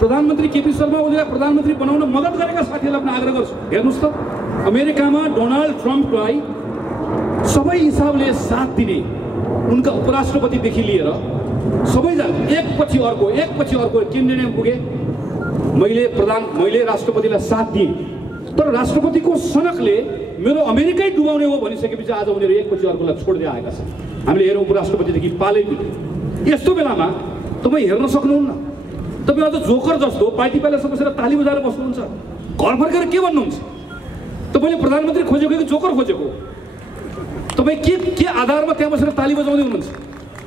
प्रधानमन्त्री केपी शर्मा ओलीलाई प्रधानमन्त्री बनाउन मद्दत गरेका साथीहरूलाई पनि आग्रह गर्छु। हेर्नुहोस् त, अमेरिकामा डोनाल्ड ट्रम्पलाई सबै हिसाबले साथ दिने उनका उपराष्ट्रपतिदेखि लिएर सबैजना एकपछि अर्को के निर्णय पुगे? मैले राष्ट्रपतिलाई साथ दिएँ, तर राष्ट्रपतिको सनकले मेरो अमेरिकै डुबाउने हो भनिसकेपछि आज उनीहरू एकपछि अर्कोलाई छोड्दै आएका छन्। हामीले हेरौँ उपराष्ट्रपतिदेखि पालै पिटे। यस्तो बेलामा तपाईँ हेर्न सक्नुहुन्न, तपाईँ अझ जोकर जस्तो पार्टी प्यालेसमा बसेर ताली बजाएर बस्नुहुन्छ, घर फर्केर के भन्नुहुन्छ? तपाईँले प्रधानमन्त्री खोजेको कि जोकर खोजेको? तपाईँ के आधारमा त्यहाँ बसेर ताली बजाउँदै हुनुहुन्छ?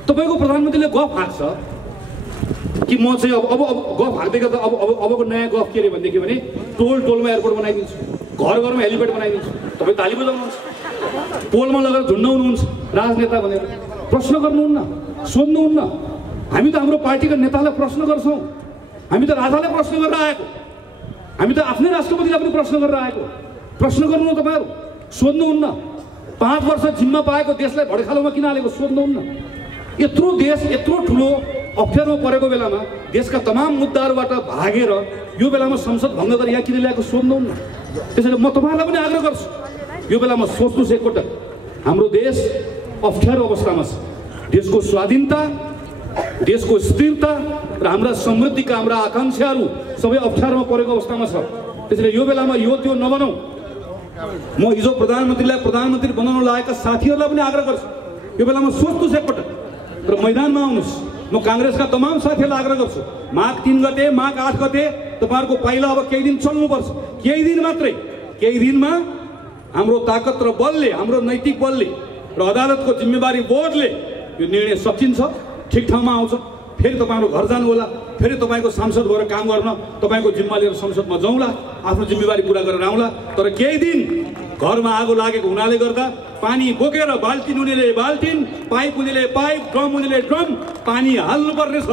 तपाईँको प्रधानमन्त्रीले गफ हाँक्छ कि म चाहिँ अब गफ हाँक्दै गर्दा अबको नयाँ गफ के अरे भनेदेखि भने टोलमा एयरपोर्ट बनाइदिन्छु, घरमा हेलिप्याड बनाइदिन्छु। तपाईँ ताली बजाउनुहुन्छ, पोलमा लगेर झुन्डाउनुहुन्छ राजनेता भनेर। प्रश्न गर्नुहुन्न, सोध्नुहुन्न। हामी त हाम्रो पार्टीका नेतालाई प्रश्न गर्छौँ, हामी त राजालाई प्रश्न गरेर आएको, हामी त आफ्नै राष्ट्रपतिलाई पनि प्रश्न गरेर आएको। प्रश्न गर्नु तपाईँहरू, सोध्नुहुन्न। 5 वर्ष जिम्मा पाएको देशलाई भडखालोमा किन हालेको सोध्नुहुन्न। यत्रो देश यत्रो ठुलो अप्ठ्यारोमा परेको बेलामा देशका तमाम मुद्दाहरूबाट भागेर यो बेलामा संसद भङ्ग गरेर यहाँ किन ल्याएको सोध्नुहुन्न। त्यसैले म तपाईँहरूलाई पनि आग्रह गर्छु, यो बेलामा सोच्नुहोस् एकपटक, हाम्रो देश अप्ठ्यारो अवस्थामा छ। देशको स्वाधीनता, देशको स्थिरता र हाम्रा समृद्धिका हाम्रा आकांक्षाहरू सबै अप्ठ्यारोमा परेको अवस्थामा छ। त्यसैले यो बेलामा यो त्यो नबनाऊ। म हिजो प्रधानमन्त्रीलाई प्रधानमन्त्री बनाउन लागेका साथीहरूलाई पनि आग्रह गर्छु, यो बेलामा सोच्नुहोस् एकपटक र मैदानमा आउनुहोस्। म काङ्ग्रेसका तमाम साथीहरूलाई आग्रह गर्छु, माघ 3 गते, माघ 8 गते तपाईँहरूको पाइला अब केही दिन चल्नुपर्छ, केही दिन मात्रै। केही दिनमा हाम्रो ताकत र बलले, हाम्रो नैतिक बलले र अदालतको जिम्मेवारी बोर्डले यो निर्णय सकिन्छ, ठिक ठाउँमा आउँछ। फेरि तपाईँहरू घर जानु होला, फेरि तपाईँको सांसद भएर काम गर्न तपाईँको जिम्मा लिएर संसदमा जाउँला, आफ्नो जिम्मेवारी पुरा गरेर आउँला। तर केही दिन घरमा आगो लागेको हुनाले गर्दा पानी बोकेर बाल्टिन उनीले बाल्टिन, पाइप उनीले पाइप, ड्रम उनीले ड्रम, पानी हाल्नुपर्ने छ।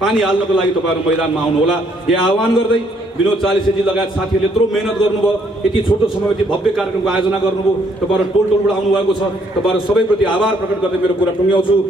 पानी हाल्नको लागि तपाईँहरू मैदानमा आउनुहोला, यो आह्वान गर्दै विनोद चालिसेजी लगायत साथीहरूले यत्रो मेहनत गर्नुभयो, यति छोटो समयमा यति भव्य कार्यक्रमको आयोजना गर्नुभयो, तपाईँहरू टोलबाट आउनुभएको छ। तपाईँहरू सबैप्रति आभार प्रकट गर्दै मेरो कुरा टुङ्ग्याउँछु।